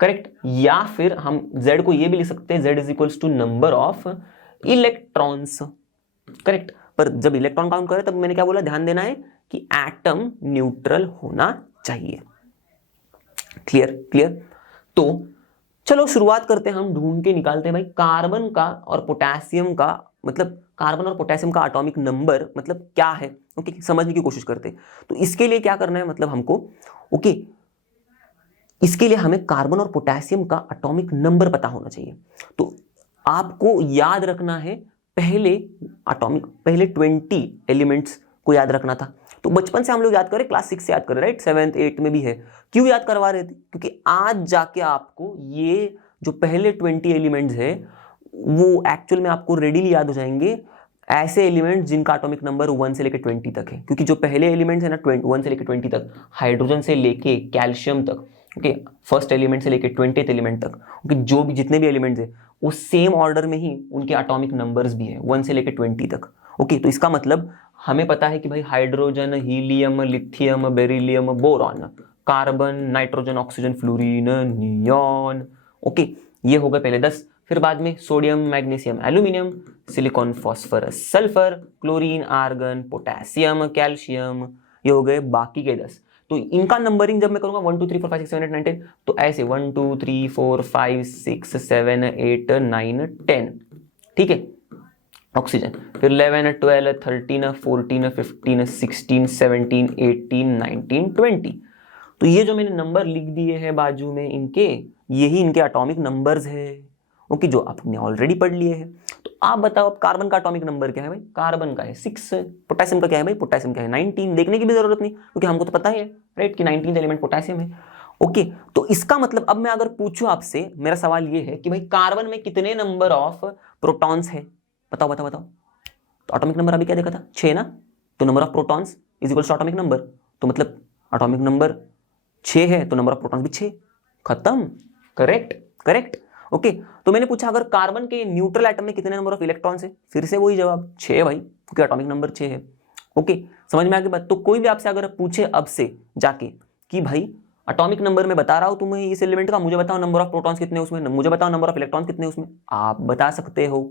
Correct, या फिर हम Z को ये भी लिख सकते हैं Z is equals to number of electrons. Correct, पर जब इलेक्ट्रॉन काउंट करें तब मैंने क्या बोला, ध्यान देना है कि एटम न्यूट्रल होना चाहिए। Clear, clear. तो चलो शुरुआत करते हैं, हम ढूंढ के निकालते हैं भाई कार्बन का और पोटेशियम का, मतलब कार्बन और पोटेशियम का एटॉमिक नंबर मतलब क्या है। ओके, समझने की कोशिश करते हैं। तो इसके लिए क्या करना है, मतलब हमको, ओके, इसके लिए हमें कार्बन और पोटेशियम का एटॉमिक नंबर पता होना चाहिए। तो आपको याद रखना है पहले 20 एलिमेंट्स को याद रखना था। तो बचपन से हम लोग याद करें, क्लास 6 से याद करें, राइट, 7th 8th में भी है। क्यों याद करवा रहे थे? क्योंकि आज जाके आपको ये जो पहले 20 एलिमेंट्स है वो एक्चुअल में आपको रेडीली याद हो जाएंगे। ऐसे एलिमेंट्स जिनका एटॉमिक नंबर 1 से लेकर 20 तक है, क्योंकि जो पहले एलिमेंट्स है ना 1 से लेकर 20 तक, हाइड्रोजन से लेके कैल्शियम तक, ओके, फर्स्ट एलिमेंट से लेके 20th एलिमेंट तक, ओके, जो भी जितने भी एलिमेंट्स है वो सेम ऑर्डर में ही उनके एटॉमिक नंबर्स भी है 1 से लेकर 20 तक। ओके, तो इसका मतलब हमें पता है कि भाई hydrogen, helium, lithium, beryllium, boron, carbon, nitrogen, oxygen, fluorine, neon. Okay, ये हो गए पहले 10। फिर बाद में sodium, magnesium, aluminium, silicon, phosphorus, sulphur, chlorine, argon, potassium, calcium, ये हो गए बाकी के 10। तो इनका नंबरिंग जब मैं करूंगा 1 2 3 4 5 6 7 8 9 10, तो ऐसे 1 2 3 4 5 6 7 8 9 10, ठीक है, ऑक्सीजन। फिर 11 12 13 14 15 16 17 18 19 20। तो ये जो मैंने नंबर लिख दिए हैं बाजू में इनके, यही इनके एटॉमिक नंबर्स है। ओके, जो आपने ऑलरेडी पढ़ लिए हैं। तो आप बताओ अब कार्बन का एटॉमिक नंबर क्या है भाई? कार्बन का है 6। पोटेशियम का क्या है भाई? पोटेशियम का है 19। देखने की भी जरूरत नहीं, क्योंकि हमको तो पता है, राइट, कि 19th एलिमेंट पोटेशियम है। ओके, तो इसका मतलब अब मैं अगर पूछूं आपसे, मेरा सवाल ये है कि भाई कार्बन में कितने नंबर ऑफ प्रोटॉन्स है? बताओ बताओ बताओ। तो एटॉमिक नंबर अभी क्या देखा था? 6 ना। तो number of protons is equal to atomic number, तो मतलब एटॉमिक नंबर 6 है तो नंबर ऑफ प्रोटॉन्स भी 6। खत्म। Correct, correct. ओके, तो मैंने पूछा अगर कार्बन के न्यूट्रल एटम में कितने नंबर ऑफ इलेक्ट्रॉन्स है? फिर से वही जवाब 6 भाई, क्योंकि एटॉमिक नंबर 6 है। ओके, समझ में आ गई बात? तो कोई भी आपसे अगर पूछे अब से जाके कि भाई एटॉमिक नंबर में बता रहा हूं तुम्हें इस एलिमेंट का, मुझे बताओ नंबर ऑफ प्रोटॉन्स कितने उसमें, मुझे बताओ नंबर ऑफ इलेक्ट्रॉन्स कितने उसमें, आप बता सकते हो।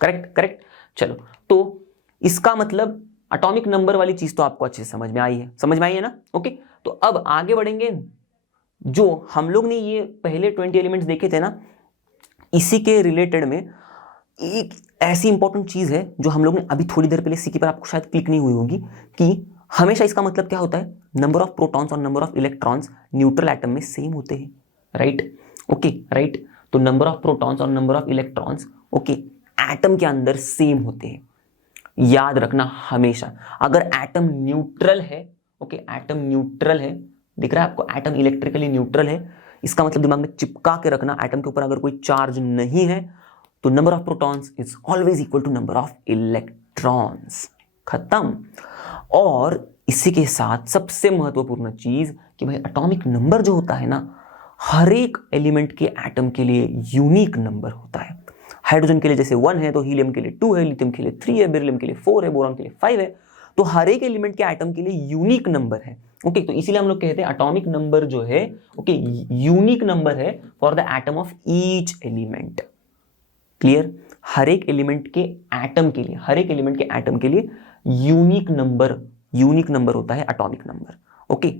Correct, correct. चलो, तो इसका मतलब एटॉमिक नंबर वाली चीज तो आपको अच्छे से समझ में आई है, समझ में आई है ना? ओके, तो अब आगे बढ़ेंगे। जो हम लोग ने ये पहले 20 एलिमेंट्स देखे थे ना, इसी के रिलेटेड में एक ऐसी इंपॉर्टेंट चीज है जो हम लोग ने अभी थोड़ी देर पहले सीखी, पर आपको शायद क्लिक नहीं हुई होगी, कि हमेशा इसका मतलब क्या होता है, नंबर ऑफ प्रोटॉन्स और number of electrons neutral atom में सेम होते हैं, राइट? Okay, right. तो नंबर ऑफ प्रोटॉन्स और number of electrons, okay, atom के अंदर सेम होते हैं। याद रखना हमेशा, अगर एटम न्यूट्रल है, ओके, एटम न्यूट्रल है, दिख रहा है आपको, एटम इलेक्ट्रिकली न्यूट्रल है, इसका मतलब दिमाग में चिपका के रखना, एटम के ऊपर अगर कोई चार्ज नहीं है तो number of protons is always equal to number of electrons. खत्म। और इसी के साथ सबसे महत्वपूर्ण चीज कि भाई एटॉमिक नंबर जो होता है ना, हर एक एलिमेंट के एटम के लिए यूनिक नंबर होता है। हाइड्रोजन के लिए जैसे 1 है तो हीलियम के लिए 2 है, लिथियम के लिए 3 है, बेरिलियम के लिए 4 है, बोरॉन के लिए 5 है। तो हर एक एलिमेंट के एटम के लिए यूनिक नंबर है। ओके, तो इसीलिए हम लोग कहते हैं एटॉमिक नंबर जो है, ओके, यूनिक नंबर है for the atom of each element. Clear? हर एक एलिमेंट के एटम के लिए, हर एक एलिमेंट के एटम के लिए यूनिक नंबर होता है एटॉमिक नंबर। ओके,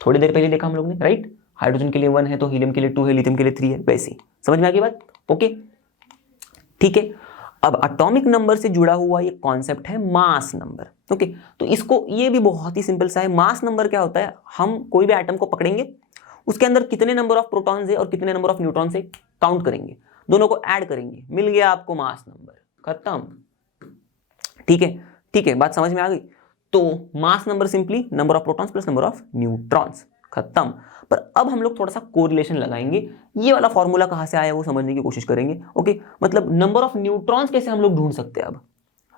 थोड़ी देर पहले देखा हम लोग ने, राइट? हाइड्रोजन के लिए 1 है तो हीलियम के लिए 2 है, लिथियम के लिए 3 है, वैसे ही। समझ में आ गई बात? ओके, ठीक है। अब एटॉमिक नंबर से जुड़ा हुआ ये कॉन्सेप्ट है मास नंबर। ओके, तो इसको ये भी बहुत ही सिंपल सा है। मास नंबर क्या होता है, हम कोई भी एटम को पकड़ेंगे, उसके अंदर कितने नंबर ऑफ प्रोटॉन्स है और कितने नंबर ऑफ न्यूट्रॉन्स है काउंट करेंगे, दोनों को ऐड करेंगे, मिल गया आपको मास नंबर, खत्म। ठीक है, ठीक है, बात समझ में आ गई। तो mass number simply number of protons plus number of neutrons, खत्म। पर अब हम लोग थोड़ा सा कोरिलेशन लगाएंगे, ये वाला फॉर्मूला कहां से आया वो समझने की कोशिश करेंगे। ओके, मतलब नंबर ऑफ न्यूट्रॉन्स कैसे हम लोग ढूंढ सकते हैं। अब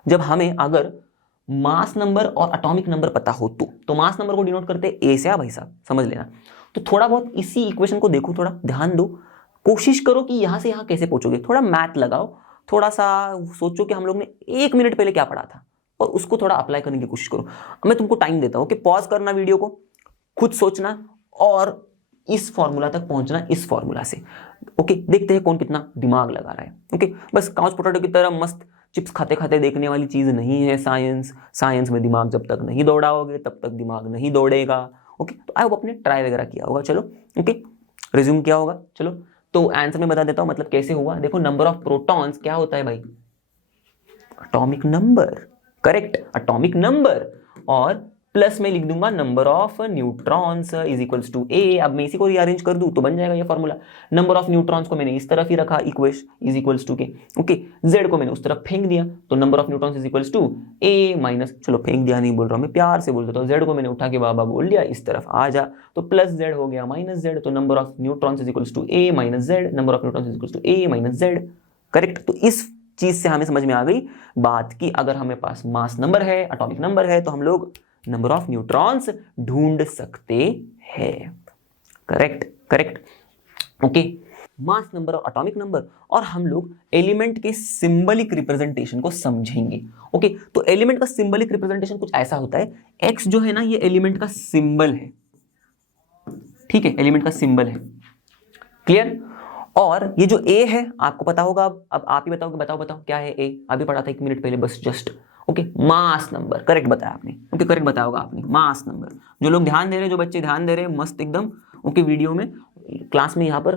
जब हमें अगर मास नंबर और एटॉमिक नंबर पता हो तो मास नंबर को डिनोट करते हैं ए से, भाई साहब समझ लेना। तो थोड़ा बहुत इसी इक्वेशन को देखो, थोड़ा ध्यान दो, कोशिश करो कि यहां से यहां कैसे पहुंचोगे, थोड़ा मैथ लगाओ, थोड़ा सा सोचो कि हम लोग ने 1 मिनट पहले क्या पढ़ा था और उसको थोड़ा अप्लाई करने की कोशिश करो। मैं तुमको टाइम देता हूं कि पॉज करना वीडियो को, खुद सोचना और इस फॉर्मूला तक पहुंचना इस फॉर्मूला से। ओके, देखते हैं कौन कितना दिमाग लगा रहा है। ओके, बस काउच पोटैटो की तरह मस्त चिप्स खाते खाते देखने वाली चीज नहीं है साइंस। साइंस में दिमाग जब तक नहीं दौड़ाओगे तब तक दिमाग नहीं दौड़ेगा। ओके, तो आई होप आपने ट्राई वगैरह किया होगा। चलो ओके, रिज्यूम किया होगा। चलो तो आंसर में बता देता हूं, मतलब कैसे हुआ। देखो, नंबर ऑफ प्रोटॉन्स क्या होता है भाई, atomic number, correct, atomic number, और प्लस में लिख दूंगा number of neutrons is equals to A. अब मैं इसी को रीअरेंज कर दूं तो बन जाएगा ये फॉर्मूला। नंबर ऑफ न्यूट्रॉन्स को मैंने इस तरफ ही रखा, equation is equals to K. Okay, Z को मैंने उस तरफ फेंक दिया, तो number of neutrons is equals to A minus, चलो फेंक दिया नहीं बोल रहा हूं मैं, प्यार से बोल देता हूं, जेड को मैंने उठा के बाबा बोल दिया इस तरफ आ जा, तो प्लस जेड हो गया माइनस जेड, तो number of neutrons is equals to A minus Z, number of neutrons is equals to A minus Z, correct. तो इस चीज से हमें समझ में आ गई बात कि अगर हमें पास मास नंबर है, एटॉमिक नंबर है, तो हम लोग नंबर ऑफ न्यूट्रॉन्स ढूंढ सकते हैं। Correct, correct. Okay, mass number और एटॉमिक नंबर, और हम लोग एलिमेंट के सिंबलिक रिप्रेजेंटेशन को समझेंगे। ओके, तो एलिमेंट का सिंबलिक रिप्रेजेंटेशन कुछ ऐसा होता है, एक्स जो है ना ये एलिमेंट का सिंबल है, ठीक है, एलिमेंट का सिंबल है, क्लियर। और ये जो ए है आपको पता होगा, अब आप ही बताओगे, बताओ बताओ क्या है ए, अभी पढ़ा था 1 मिनट पहले बस just. Okay, mass number, correct बताया आपने। ओके, करेक्ट बताया होगा आपने, मास नंबर। जो लोग ध्यान दे रहे हैं, जो बच्चे ध्यान दे रहे हैं मस्त एकदम, ओके, वीडियो में, क्लास में, यहाँ पर,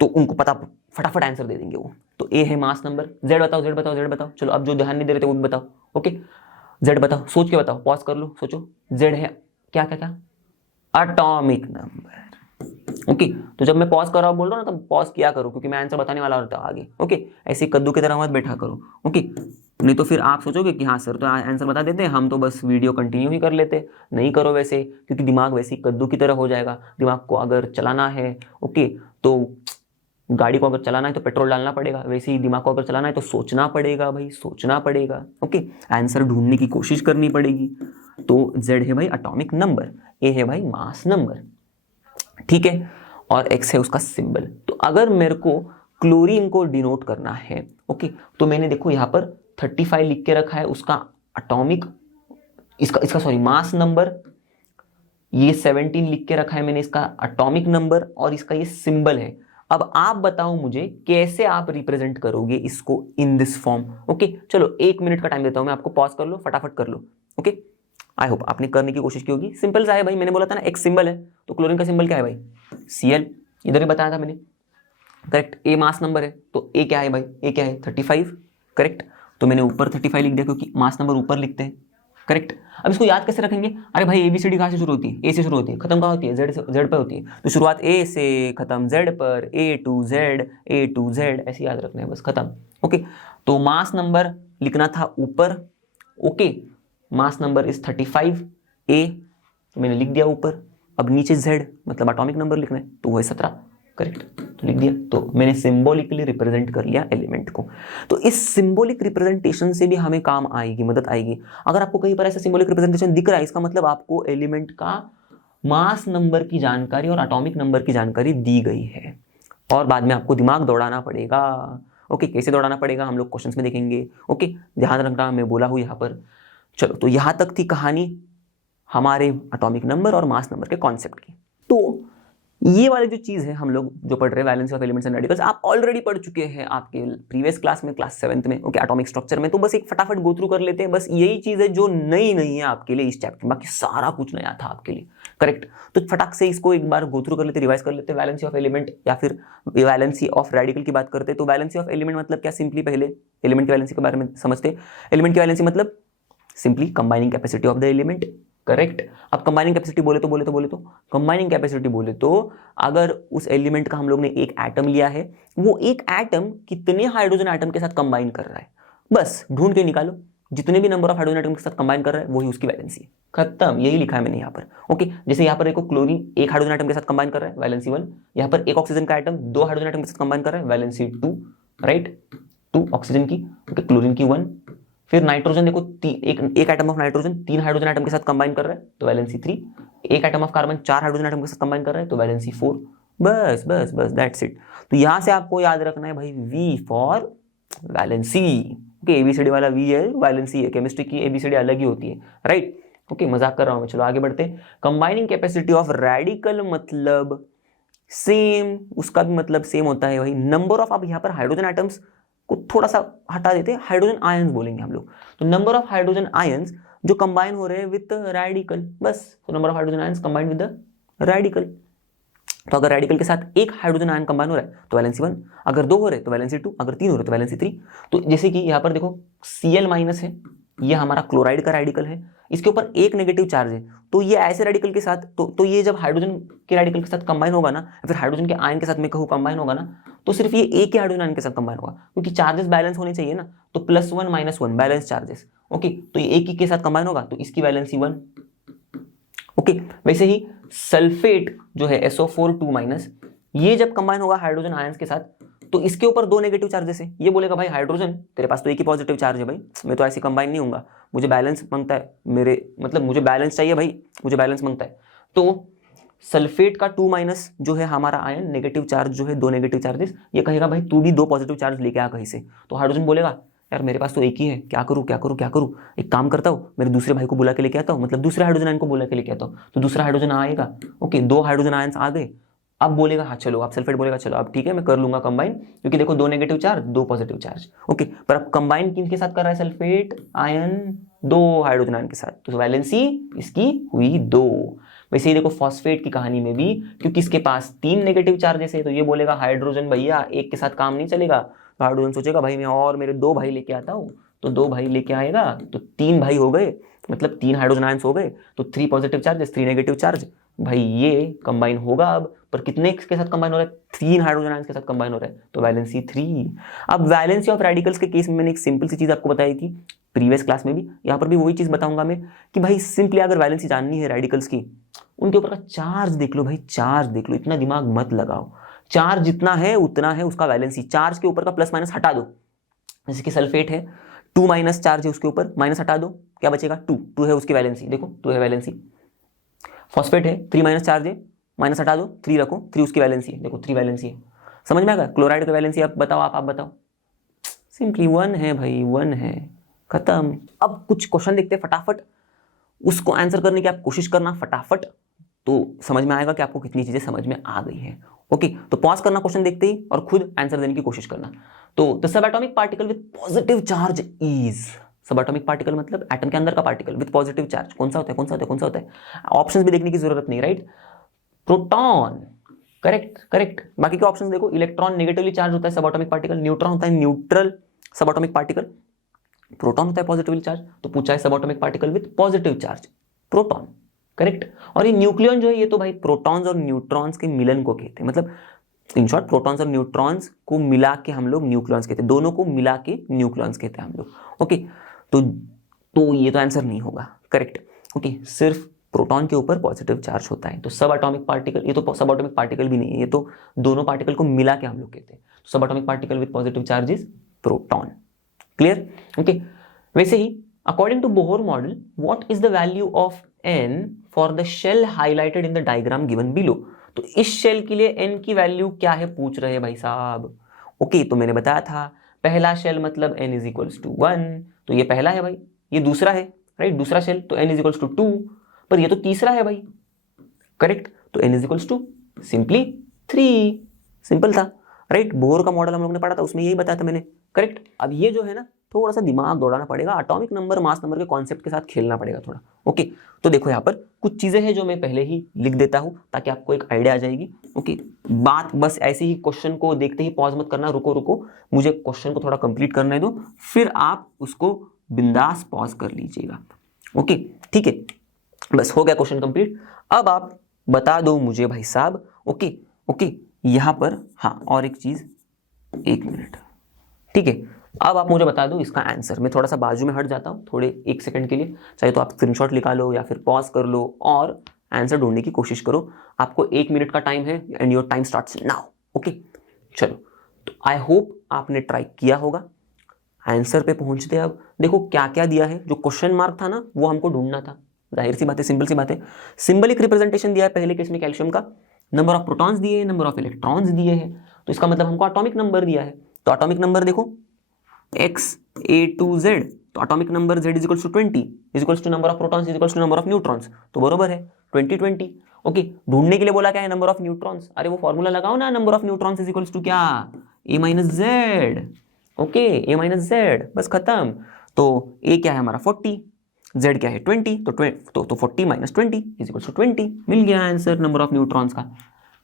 तो उनको पता, फटाफट आंसर दे देंगे वो। तो ए है मास नंबर। जेड बताओ, जेड बताओ, जेड बताओ। चलो अब जो ध्यान नहीं दे रहे थे वो भी बताओ। ओके, जेड बताओ, सोच के बताओ, पॉज कर लो, सोचो। जेड है क्या क्या क्या, एटॉमिक नंबर। ओके, तो जब मैं पॉज कर रहा हूं बोल रहा हूं ना, तब पॉज किया करो, क्योंकि मैं आंसर बताने वाला होता आगे। ओके, ऐसे कद्दू की तरह मत बैठा करो। ओके, नहीं तो फिर आप सोचोगे कि हाँ सर तो आंसर बता देते हैं, हम तो बस वीडियो कंटिन्यू ही कर लेते। नहीं करो वैसे, क्योंकि दिमाग वैसे ही कद्दू की तरह हो जाएगा। दिमाग को अगर चलाना है, ओके, तो गाड़ी को अगर चलाना है तो पेट्रोल डालना पड़ेगा, वैसे ही दिमाग को अगर चलाना है तो सोचना पड़ेगा भाई, सोचना पड़ेगा। ओके, आंसर ढूंढने की कोशिश करनी पड़ेगी। तो जेड है भाई एटॉमिक नंबर, ए है भाई मास नंबर, ठीक है, और एक्स है उसका सिंबल। तो अगर मेरे को क्लोरीन को डिनोट करना है, ओके, तो मैंने देखो यहाँ पर 35 लिख के रखा है, उसका एटॉमिक, इसका सॉरी मास नंबर, ये 17 लिख के रखा है मैंने इसका एटॉमिक नंबर, और इसका ये सिंबल है। अब आप बताओ मुझे कैसे आप रिप्रेजेंट करोगे इसको इन दिस फॉर्म। ओके, चलो 1 मिनट का टाइम देता हूं मैं आपको, पॉज कर लो, फटाफट कर लो। ओके, आई होप आपने करने की कोशिश की होगी। सिंपल सा है भाई, मैंने बोला था ना एक सिंबल है, तो क्लोरीन का सिंबल क्या है भाई, Cl, इधर ही बताया था मैंने, करेक्ट। ए मास नंबर है, तो ए क्या है भाई, ए क्या है 35, करेक्ट। तो मैंने ऊपर 35 लिख दिया, क्योंकि मास नंबर ऊपर लिखते हैं, करेक्ट। अब इसको याद कैसे रखेंगे, अरे भाई एबीसीडी कहाँ से शुरू होती है, ए से शुरू होती है, खत्म कहाँ होती है, जेड पे होती है, तो शुरुआत ए से, खत्म जेड पर, ए टू जेड, ऐसे याद रखना है बस, खत्म। ओके, तो मास नंबर लिखना था ऊपर, ओके, मास नंबर इज 35, ए तो मैंने लिख दिया ऊपर। अब नीचे z मतलब एटॉमिक नंबर लिखना है, तो वो है 17, करेक्ट, तो लिख दिया। तो मैंने सिंबॉलिकली रिप्रेजेंट कर लिया एलिमेंट को। तो इस सिंबॉलिक रिप्रेजेंटेशन से भी हमें काम आएगी, मदद आएगी। अगर आपको कहीं पर ऐसा सिंबॉलिक रिप्रेजेंटेशन दिख रहा है, इसका मतलब आपको एलिमेंट का मास नंबर की जानकारी और एटॉमिक नंबर की जानकारी दी गई है, और बाद में आपको दिमाग दौड़ाना पड़ेगा। ओके, कैसे दौड़ाना पड़ेगा हम लोग क्वेश्चंस में देखेंगे। ओके, ध्यान रखना, मैं बोला हूँ यहाँ पर। चलो, तो यहां तक थी कहानी हमारे एटॉमिक नंबर और मास नंबर के कॉन्सेप्ट की। तो ये वाली जो चीज़ है हम लोग जो पढ़ रहे हैं valency of elements and radicals, आप ऑलरेडी पढ़ चुके हैं आपके प्रीवियस क्लास में, क्लास 7th में, ओके, एटॉमिक स्ट्रक्चर में। तो बस एक फटाफट गो थ्रू कर लेते हैं। बस यही चीज़ है जो नई नहीं है आपके लिए इस चैप्टर, बाकी सारा कुछ नया था आपके लिए, करेक्ट। तो फटाक से इसको एक बार गो थ्रू कर लेते, रिवाइज कर लेते। वैलेंसी ऑफ एलिमेंट या फिर वैलेंसी ऑफ रेडिकल की बात करते हैं। तो वैलेंसी ऑफ एलिमेंट मतलब क्या, सिंपली पहले एलिमेंट की वैलेंसी के बारे में समझते। एलिमेंट की वैलेंसी मतलब simply combining capacity of the element, correct. अब कंबाइनिंग कैपेसिटी बोले तो कंबाइनिंग कैपेसिटी बोले तो अगर उस एलिमेंट का हम लोग ने एक एटम लिया है, वो एक एटम कितने हाइड्रोजन एटम के साथ कंबाइन कर रहा है, बस ढूंढ के निकालो। जितने भी नंबर ऑफ हाइड्रोजन एटम के साथ कंबाइन कर रहा है वही उसकी वैलेंसी है, खत्म। यही लिखा है मैंने यहाँ पर, ओके। जैसे यहाँ पर एक क्लोरीन एक हाइड्रोजन एटम के साथ कंबाइन कर रहा है, वैलेंसी 1। यहाँ पर एक ऑक्सीजन का एटम 2 हाइड्रोजन एटम के साथ कंबाइन कर रहा है, वैलेंसी 2, राइट। 2 ऑक्सीजन की, ओके, क्लोरीन की 1। फिर नाइट्रोजन देखो, एक atom of nitrogen 3 hydrogen atom के साथ कंबाइन कर रहा है, तो वैलेंसी 3। एक atom of carbon 4 hydrogen atom के साथ कंबाइन कर रहा है, तो वैलेंसी 4। बस बस बस, दैट्स इट। तो यहां से आपको याद रखना है भाई, V for valency, okay. A B C D वाला वी है, वैलेंसी है। केमिस्ट्री की एबीसीडी अलग ही होती है, राइट, ओके। मजाक कर रहा हूं मैं, चलो आगे बढ़ते हैं। कंबाइनिंग कैपेसिटी ऑफ रेडिकल मतलब सेम, उसका भी मतलब सेम होता है भाई। नंबर ऑफ, आप यहाँ पर हाइड्रोजन एटम्स को थोड़ा सा हटा देते हैं, हाइड्रोजन आयंस बोलेंगे हम लोग। तो नंबर ऑफ हाइड्रोजन आयंस जो कंबाइन हो रहे हैं विद रेडिकल, बस। तो number of hydrogen ions combined with the radical. तो अगर रेडिकल के साथ एक हाइड्रोजन आयन कंबाइन हो रहा है तो वैलेंसी 1, अगर 2 हो रहे तो वैलेंसी 2, अगर 3 हो रहे तो वैलेंसी 3। तो जैसे कि यहाँ पर देखो Cl- है, ये हमारा क्लोराइड का रेडिकल है, इसके ऊपर एक नेगेटिव चार्ज है। तो ये ऐसे रेडिकल के साथ, तो ये जब हाइड्रोजन के रेडिकल के साथ कंबाइन होगा ना, या फिर हाइड्रोजन के आयन के साथ मैं कहूँ कंबाइन होगा ना, तो सिर्फ ये एक ही हाइड्रोजन आयन के साथ कंबाइन होगा, क्योंकि चार्जेस बैलेंस होने चाहिए ना। तो +1 -1 बैलेंस चार्जेस, ओके। तो ये एक ही के साथ कंबाइन होगा, तो इसकी वैलेंसी 1, ओके। वैसे ही सल्फेट जो है SO4 2-, ये जब कंबाइन होगा हाइड्रोजन आयंस के साथ, तो इसके ऊपर 2 नेगेटिव चार्जेस है। ये बोलेगा भाई हाइड्रोजन तेरे पास तो एक ही पॉजिटिव चार्ज है भाई, मैं तो ऐसे कंबाइन नहीं होऊंगा, मुझे बैलेंस मांगता है, मुझे बैलेंस चाहिए भाई, मुझे बैलेंस मांगता है। तो सल्फेट का 2- जो है हमारा आयन, नेगेटिव चार्ज जो है 2 नेगेटिव चार्जेस, ये कहेगा भाई तू भी 2 पॉजिटिव चार्ज लेके आ कहीं से। तो हाइड्रोजन बोलेगा यार मेरे पास तो एक ही है, क्या करूं क्या करूं क्या करूं, एक काम करता हूं, मेरे दूसरे भाई को बुला के लेके आता हूं, मतलब दूसरे हाइड्रोजन आयन को बुला के लेके आता हूं। तो दूसरा हाइड्रोजन आएगा, ओके, 2 हाइड्रोजन आयंस आ गए। अब बोलेगा हाँ चलो, अब सल्फेट बोलेगा चलो अब ठीक है मैं कर लूंगा कंबाइन, क्योंकि देखो 2 negative charge 2 positive charge, okay. पर अब कंबाइन किन के साथ कर रहा है सल्फेट आयन, 2 हाइड्रोजन आयन के साथ, तो वैलेंसी इसकी हुई 2। वैसे ही देखो फॉस्फेट की कहानी में भी, क्योंकि इसके पास 3 नेगेटिव चार्जेस है, तो ये बोलेगा हाइड्रोजन भैया एक के साथ काम नहीं चलेगा। तो हाइड्रोजन सोचेगा भाई मैं और मेरे 2 भाई लेके आता हूँ, तो 2 भाई लेके आएगा, तो 3 भाई हो गए, मतलब 3 हाइड्रोजन आयंस हो गए, तो 3 पॉजिटिव चार्जेस 3 नेगेटिव चार्ज, भाई ये कंबाइन होगा अब, पर कितने के साथ कंबाइन हो रहा है, 3 हाइड्रोजन आयंस के साथ कंबाइन हो रहा है, तो वैलेंसी 3। अब वैलेंसी ऑफ रेडिकल्स के केस में मैंने एक सिंपल सी चीज आपको बताई थी प्रीवियस क्लास में भी, यहाँ पर भी वही चीज बताऊंगा मैं, कि भाई सिंपली अगर वैलेंसी जाननी है रेडिकल्स की, उनके ऊपर का चार्ज देख लो भाई, चार्ज देख लो, इतना दिमाग मत लगाओ। चार्ज जितना है उतना है उसका वैलेंसी, चार्ज के ऊपर का प्लस माइनस हटा दो। जैसे कि सल्फेट है 2- चार्ज है, उसके ऊपर माइनस हटा दो, क्या बचेगा 2 है उसकी वैलेंसी, देखो 2 है वैलेंसी। फॉस्फेट है 3- चार्ज है, माइनस हटा दो, 3 रखो, 3 उसकी वैलेंसी है, देखो 3 वैलेंसी है। समझ में आ गया? क्लोराइड की वैलेंसी आप बताओ, आप बताओ, सिंपली 1 है भाई, 1 है, खत्म। अब कुछ क्वेश्चन देखते हैं फटाफट, उसको आंसर करने की आप कोशिश करना फटाफट, तो समझ में आएगा कि आपको कितनी चीजें समझ में आ गई है, ओके। तो पॉज करना क्वेश्चन देखते ही और खुद आंसर देने की कोशिश करना। तो the sub atomic particle with positive charge is, सब एटॉमिक पार्टिकल मतलब एटम के अंदर का पार्टिकल विद पॉजिटिव चार्ज कौन सा होता है, कौन सा होता है, कौन सा होता है? ऑप्शंस भी देखने की जरूरत नहीं, राइट? Proton, correct correct. बाकी के ऑप्शंस देखो, इलेक्ट्रॉन नेगेटिवली चार्ज होता है सब एटॉमिक पार्टिकल, न्यूट्रॉन होता है न्यूट्रल सब एटॉमिक पार्टिकल, प्रोटॉन होता है पॉजिटिवली चार्ज, तो पूछा है सब atomic particle with positive charge, proton, correct. और ये न्यूक्लियन जो है, ये तो भाई प्रोटॉन्स और न्यूट्रॉन्स के मिलन को कहते हैं, मतलब इन शॉर्ट प्रोटॉन्स और न्यूट्रॉन्स को मिला के हम लोग न्यूक्लियॉन्स कहते हैं, दोनों को मिला के न्यूक्लियॉन्स कहते हैं हम लोग, ओके। तो ये तो आंसर नहीं होगा, करेक्ट, ओके। सिर्फ प्रोटॉन के ऊपर पॉजिटिव चार्ज होता है, तो सब एटॉमिक पार्टिकल, ये तो सब एटॉमिक पार्टिकल भी नहीं है, ये तो दोनों पार्टिकल को मिला के हम लोग कहते हैं। सब atomic particle with positive charge is proton, clear, okay. वैसे ही according to Bohr model, what is the value of n for the shell highlighted in the diagram given below? तो इस शेल के लिए n की वैल्यू क्या है पूछ रहे हैं भाई साहब, ओके। तो मैंने बताया था पहला शेल मतलब n इज इक्वल्स टू 1, तो ये पहला है भाई, ये दूसरा है, राइट, दूसरा शेल, तो n इज इक्वल्स टू 2, पर ये तो तीसरा है भाई, करेक्ट, तो n is equals to simply 3। Simple था, राइट। बोर का मॉडल हम लोग ने पढ़ा था, उसमें यही बताया था मैंने, करेक्ट। अब ये जो है ना, थोड़ा सा दिमाग दौड़ाना पड़ेगा, एटॉमिक नंबर मास नंबर के कॉन्सेप्ट के साथ खेलना पड़ेगा थोड़ा, ओके। तो देखो यहाँ पर कुछ चीजें हैं जो मैं पहले ही लिख देता हूँ ताकि आपको एक आइडिया आ जाएगी, ओके। बात बस ऐसे ही क्वेश्चन को देखते ही पॉज मत करना, रुको रुको, मुझे क्वेश्चन को थोड़ा कंप्लीट करने दो, फिर आप उसको बिंदास पॉज कर लीजिएगा, ओके, ठीक है। बस हो गया क्वेश्चन कंप्लीट। अब आप बता दो मुझे भाई साहब, ओके ओके, यहाँ पर हाँ और एक चीज, एक मिनट, ठीक है। अब आप मुझे बता दो इसका आंसर। मैं थोड़ा सा बाजू में हट जाता हूँ थोड़े 1 सेकंड के लिए, चाहे तो आप स्क्रीनशॉट निकालो या फिर पॉज कर लो और आंसर ढूंढने की कोशिश करो। आपको 1 मिनट का टाइम है and your time starts now, okay. चलो, तो आई होप आपने ट्राई किया होगा। आंसर पे पहुंचते हैं। अब देखो क्या क्या दिया है, जो क्वेश्चन मार्क था ना वो हमको ढूंढना था, जाहिर सी बात है, सिंपल सी बात है। सिंबलिक रिप्रेजेंटेशन दिया है पहले केस में कैल्शियम का, नंबर ऑफ प्रोटॉन्स दिए हैं, नंबर ऑफ इलेक्ट्रॉन्स दिए हैं, तो इसका मतलब हमको एटॉमिक नंबर दिया है। तो एटॉमिक नंबर देखो XA2Z, तो atomic number Z is equals to 20 is equals to number of protons is equals to number of neutrons, तो बरोबर है 20 ओके। ढूंढने के लिए बोला क्या है, नंबर ऑफ न्यूट्रॉन्स, अरे वो फॉर्मूला लगाओ ना, number of neutrons is equals to क्या, A minus Z, okay, A minus Z, बस खत्म। तो A क्या है हमारा 40, Z क्या है 20, तो 40 माइनस 20 इज इक्वल्स टू 20, मिल गया आंसर नंबर ऑफ न्यूट्रॉन्स का,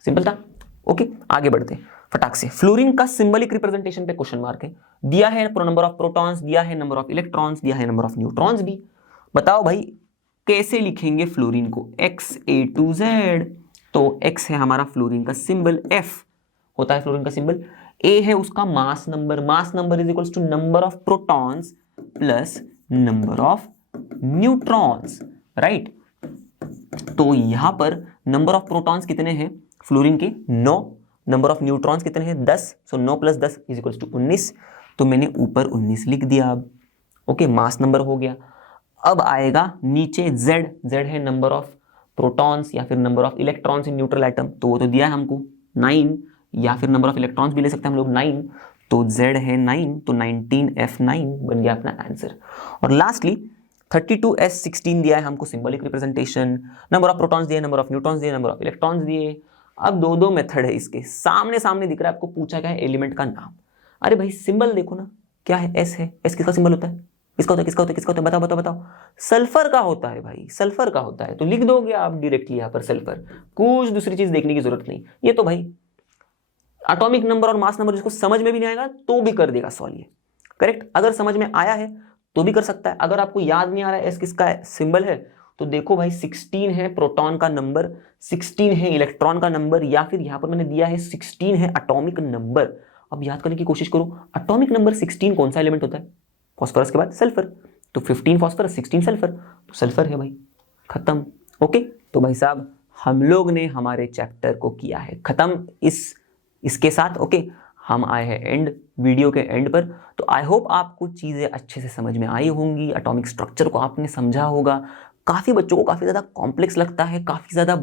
सिंपल था, ओके। आगे बढ़ते फटाक से। फ्लोरीन का सिंबलिक रिप्रेजेंटेशन पे क्वेश्चन मार्क है, दिया है नंबर ऑफ प्रोटॉन्स, दिया है नंबर ऑफ इलेक्ट्रॉन्स, दिया है नंबर ऑफ न्यूट्रॉन्स भी। बताओ भाई कैसे लिखेंगे फ्लोरीन को, XA2Z, तो X है हमारा फ्लोरीन का सिंबल, F होता है फ्लोरीन का सिंबल, A है उसका mass number is equals to number of protons plus number of neutrons, right. तो यहां पर नंबर ऑफ प्रोटॉन्स कितने हैं फ्लोरीन के, 9, नंबर ऑफ न्यूट्रॉन्स कितने हैं 10, सो 9 प्लस 10 इज इक्वल्स टू 19, तो मैंने ऊपर 19 लिख दिया अब, ओके, मास नंबर हो गया। अब आएगा नीचे Z है नंबर ऑफ प्रोटॉन्स या फिर number of electrons in neutral atom, तो वो तो दिया है हमको 9, या फिर नंबर ऑफ इलेक्ट्रॉन्स भी ले सकते हैं हम लोग 9, तो Z है 9, तो 19F9 बन गया अपना आंसर। और लास्टली 32S16 दिया है हमको symbolic representation, number of protons दिए, नंबर ऑफ न्यूट्रॉन्स दिए, नंबर ऑफ इलेक्ट्रॉन्स दिए। अब दो मेथड है इसके, सामने सामने दिख रहा है आपको, पूछा गया है एलिमेंट का नाम। अरे भाई सिंबल देखो ना, क्या है, S है, S किसका सिंबल होता है, किसका होता है, बताओ। सल्फर का होता है भाई, सल्फर का होता है, तो लिख दोगे आप डायरेक्टली यहाँ पर सल्फर, कुछ दूसरी चीज देखने की जरूरत नहीं। ये तो भाई एटॉमिक नंबर और मास नंबर जिसको समझ में भी नहीं आएगा तो भी कर देगा सॉल्व ये, करेक्ट। अगर समझ में आया है तो भी कर सकता है। अगर आपको याद नहीं आ रहा है एस किसका सिंबल है, तो देखो भाई 16 है प्रोटॉन का नंबर, 16 है इलेक्ट्रॉन का नंबर, या फिर यहां पर मैंने दिया है 16 है एटॉमिक नंबर। अब याद करने की कोशिश करो, एटॉमिक नंबर 16 कौन सा एलिमेंट होता है, फॉस्फोरस के बाद सल्फर, तो 15 फॉस्फोरस 16 सल्फर, तो सल्फर है भाई, खत्म, ओके। तो भाई साहब हम लोग ने हमारे चैप्टर को किया है खत्म इसके साथ, ओके। हम आए हैं एंड, वीडियो के एंड पर। तो आई होप आपको चीज़ें अच्छे से समझ में आई होंगी, एटॉमिक स्ट्रक्चर को आपने समझा होगा। काफ़ी बच्चों को काफ़ी ज़्यादा कॉम्प्लेक्स लगता है, काफ़ी ज़्यादा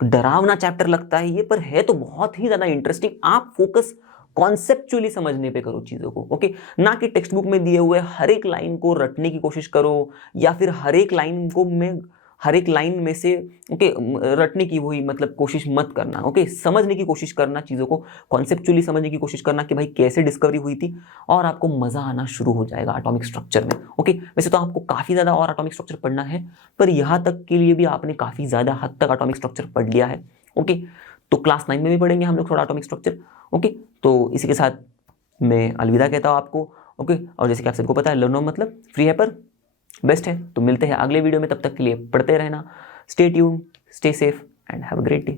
डरावना चैप्टर लगता है ये, पर है तो बहुत ही ज़्यादा इंटरेस्टिंग। आप फोकस कॉन्सेप्चुअली समझने पे करो चीज़ों को, ओके, ना कि टेक्स्ट बुक में दिए हुए हर एक लाइन को रटने की कोशिश करो, या फिर हर एक लाइन में से ओके रटने की वही मतलब कोशिश मत करना, ओके। समझने की कोशिश करना, चीज़ों को कॉन्सेप्चुअली समझने की कोशिश करना कि भाई कैसे डिस्कवरी हुई थी, और आपको मज़ा आना शुरू हो जाएगा एटॉमिक स्ट्रक्चर में, ओके। वैसे तो आपको काफ़ी ज़्यादा और एटॉमिक स्ट्रक्चर पढ़ना है, पर यहाँ तक के लिए भी आपने काफ़ी ज़्यादा हद तक एटॉमिक स्ट्रक्चर पढ़ लिया है, ओके। तो क्लास 9 में भी पढ़ेंगे हम लोग थोड़ा एटॉमिक स्ट्रक्चर, ओके। तो इसी के साथ मैं अलविदा कहता हूँ आपको, ओके। और जैसे कि आप सबको पता है लर्नो मतलब फ्री है पर बेस्ट है। तो मिलते हैं अगले वीडियो में, तब तक के लिए पढ़ते रहना। Stay tuned, stay safe and have a great day.